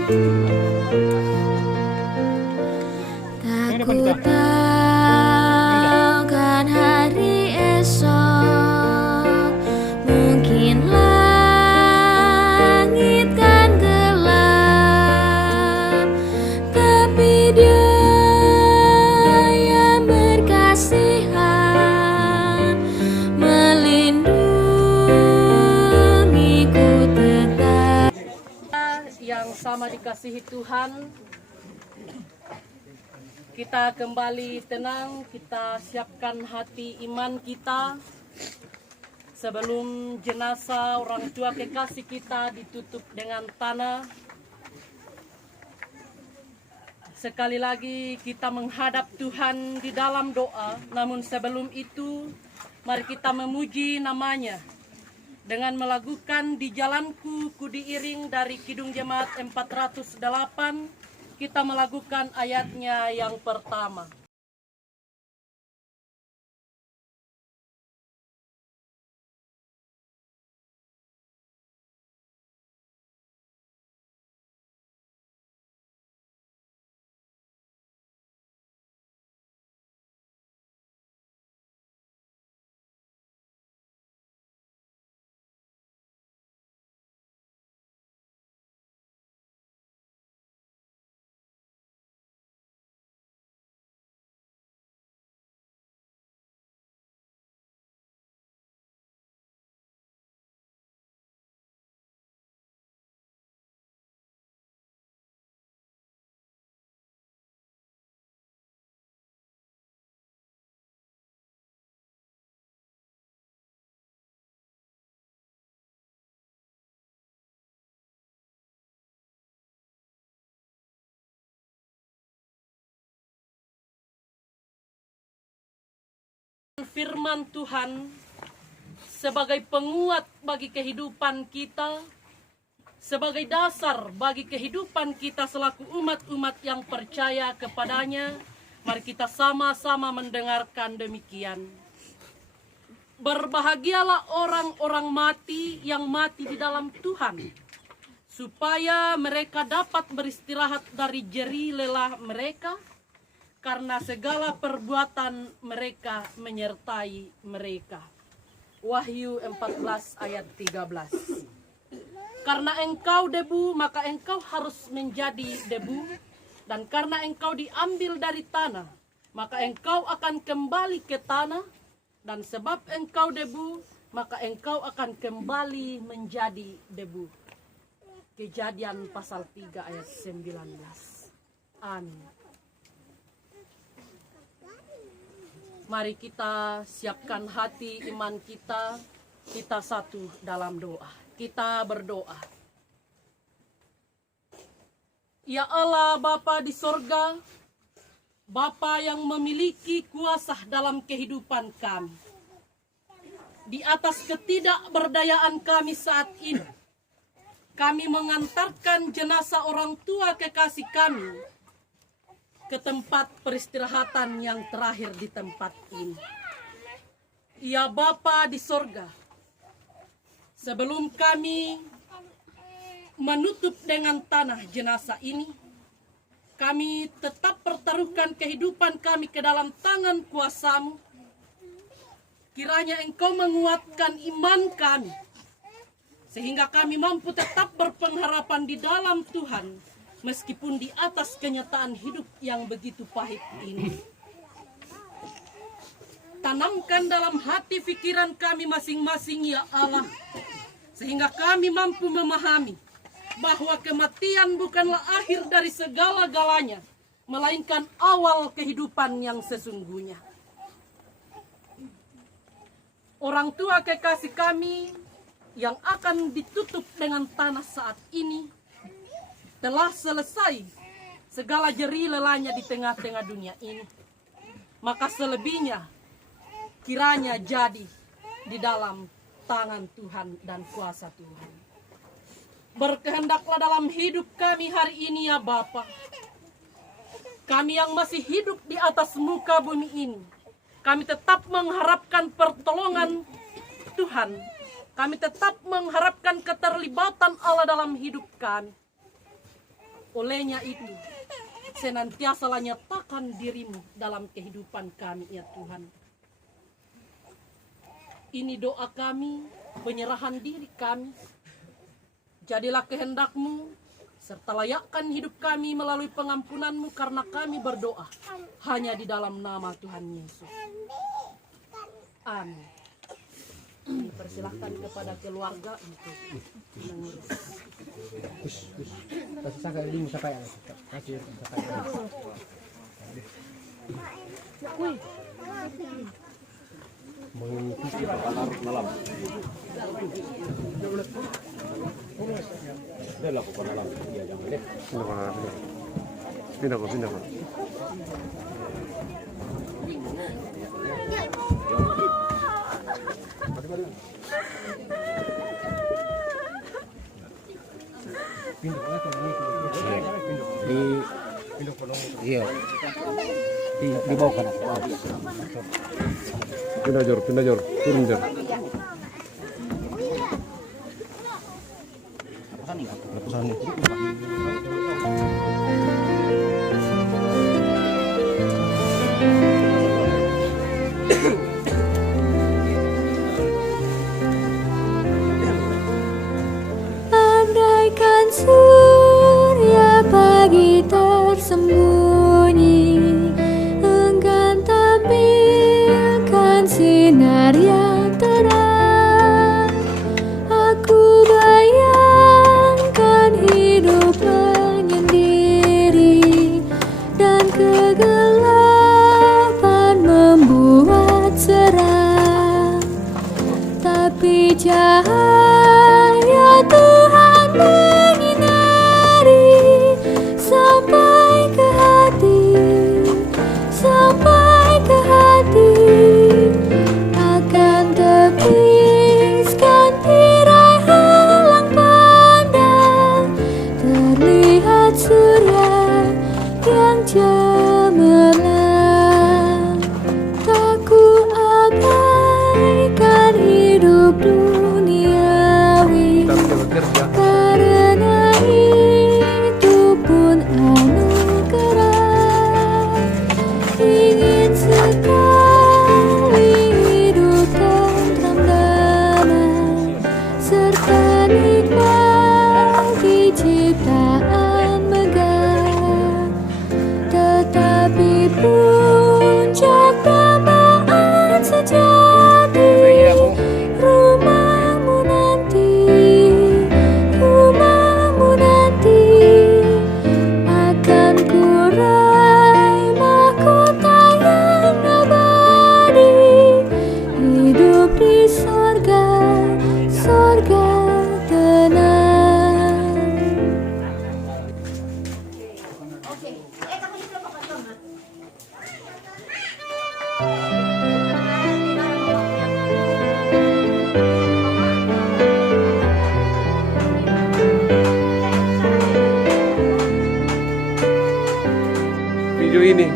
Tak ku tahu kan hari esok, mungkin langit kan gelap, tapi Dia yang berkasihan melindungiku tetap. Yang sama dikasihi Tuhan, kita kembali tenang, kita siapkan hati iman kita sebelum jenazah orang tua kekasih kita ditutup dengan tanah. Sekali lagi kita menghadap Tuhan di dalam doa, namun sebelum itu mari kita memuji namanya dengan melakukan Di Jalanku Ku Diiring dari Kidung Jemaat 408. Kita melakukan ayatnya yang pertama. Firman Tuhan sebagai penguat bagi kehidupan kita, sebagai dasar bagi kehidupan kita selaku umat-umat yang percaya kepadanya. Mari kita sama-sama mendengarkan demikian. Berbahagialah orang-orang mati yang mati di dalam Tuhan, supaya mereka dapat beristirahat dari jerih lelah mereka, karena segala perbuatan mereka menyertai mereka. Wahyu 14 ayat 13. Karena engkau debu, maka engkau harus menjadi debu. Dan karena engkau diambil dari tanah, maka engkau akan kembali ke tanah. Dan sebab engkau debu, maka engkau akan kembali menjadi debu. Kejadian pasal 3 ayat 19. Amin. Mari kita siapkan hati iman kita, kita satu dalam doa. Kita berdoa. Ya Allah Bapa di sorga, Bapa yang memiliki kuasa dalam kehidupan kami. Di atas ketidakberdayaan kami saat ini, kami mengantarkan jenazah orang tua kekasih kami ke tempat peristirahatan yang terakhir di tempat ini. Ya Bapa di sorga, sebelum kami menutup dengan tanah jenazah ini, kami tetap pertaruhkan kehidupan kami ke dalam tangan kuasa-Mu. Kiranya Engkau menguatkan iman kami, sehingga kami mampu tetap berpengharapan di dalam Tuhan, meskipun di atas kenyataan hidup yang begitu pahit ini. Tanamkan dalam hati pikiran kami masing-masing ya Allah, sehingga kami mampu memahami bahwa kematian bukanlah akhir dari segala-galanya, melainkan awal kehidupan yang sesungguhnya. Orang tua kekasih kami yang akan ditutup dengan tanah saat ini telah selesai segala jerih lelahnya di tengah-tengah dunia ini. Maka selebihnya kiranya jadi di dalam tangan Tuhan dan kuasa Tuhan. Berkehendaklah dalam hidup kami hari ini ya Bapa. Kami yang masih hidup di atas muka bumi ini, kami tetap mengharapkan pertolongan Tuhan. Kami tetap mengharapkan keterlibatan Allah dalam hidup kami. Olehnya itu, senantiasalah nyatakan dirimu dalam kehidupan kami, ya Tuhan. Ini doa kami, penyerahan diri kami. Jadilah kehendak-Mu, serta layakkan hidup kami melalui pengampunan-Mu, karena kami berdoa hanya di dalam nama Tuhan Yesus. Amin. Dipersilahkan kepada keluarga untuk mengurus. Pindah kok. Di bawah kanan. Pindah Jor, turun Jor. Andaikan surya pagi tersembunyi, enggan tampilkan sinar yang terang. Aku bayangkan hidup menyendiri, dan kegelapan membuat seram. Tapi cahaya Tuhan menyinari sampai ke hati, akan tepiskan tirai halang pandang. Terlihat surya yang cemerlang. Tak ku abaikan hidup duniawi, karena itu pun anugerah. Ingin sekali hidup tentram damai, serta nikmati ciptaan megah. Tetapi puncak dambaan sejati, rumahmu nanti akan kurai mahkota yang abadi. Hidup di sorga tenang. Video ini.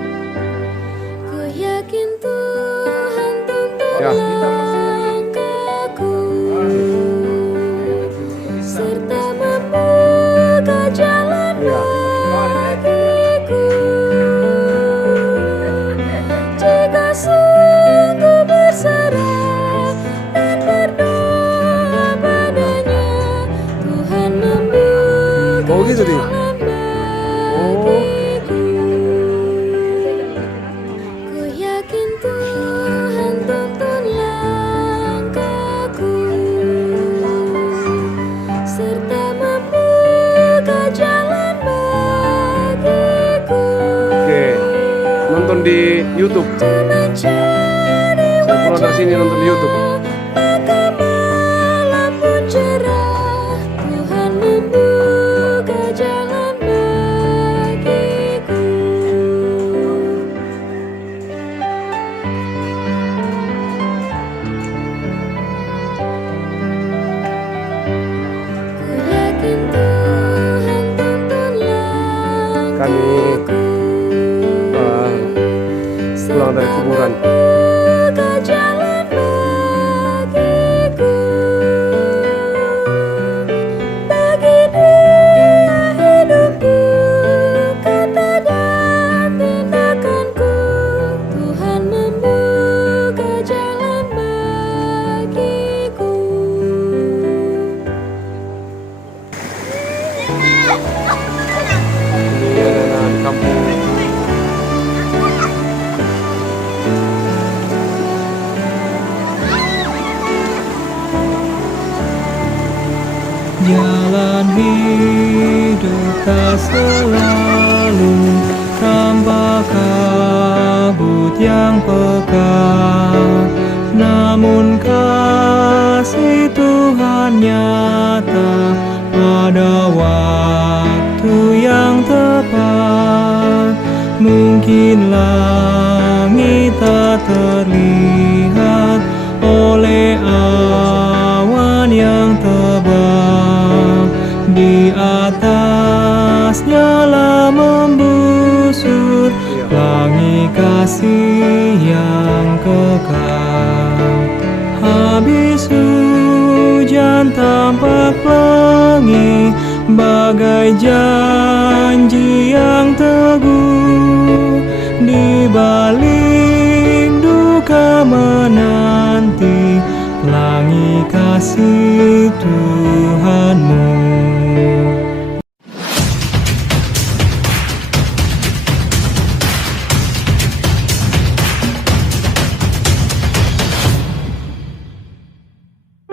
Ku yakin Tuhan tuntun Ya. langkahku, serta membuka jalan bagiku. Jika sungguh berserah dan berdoa padanya, Tuhan membuka Oh gitu, Di. jalan Oh. Ku yakin Tuhan tuntun langkahku, serta membuka jalan bagiku. Oke. Nonton di YouTube. Mencari Saya pulang dari sini nonton di YouTube. maka malam pun cerah. Tuhan membuka jalan bagiku. Ku yakin Tuhan tuntun Kami pulang dari kuburan. membuka jalan bagiku. Bagi Dia hidupku hidup tak selalu tanpa kabut yang pekat, namun kasih Tuhan nyata pada waktu yang tepat. Mungkin langit tak terlihat oleh awan yang tebal, di atasnya lah membusur pelangi kasih yang kekal. Habis hujan tampak pelangi, bagai janji yang teguh. Di balik duka menanti pelangi kasih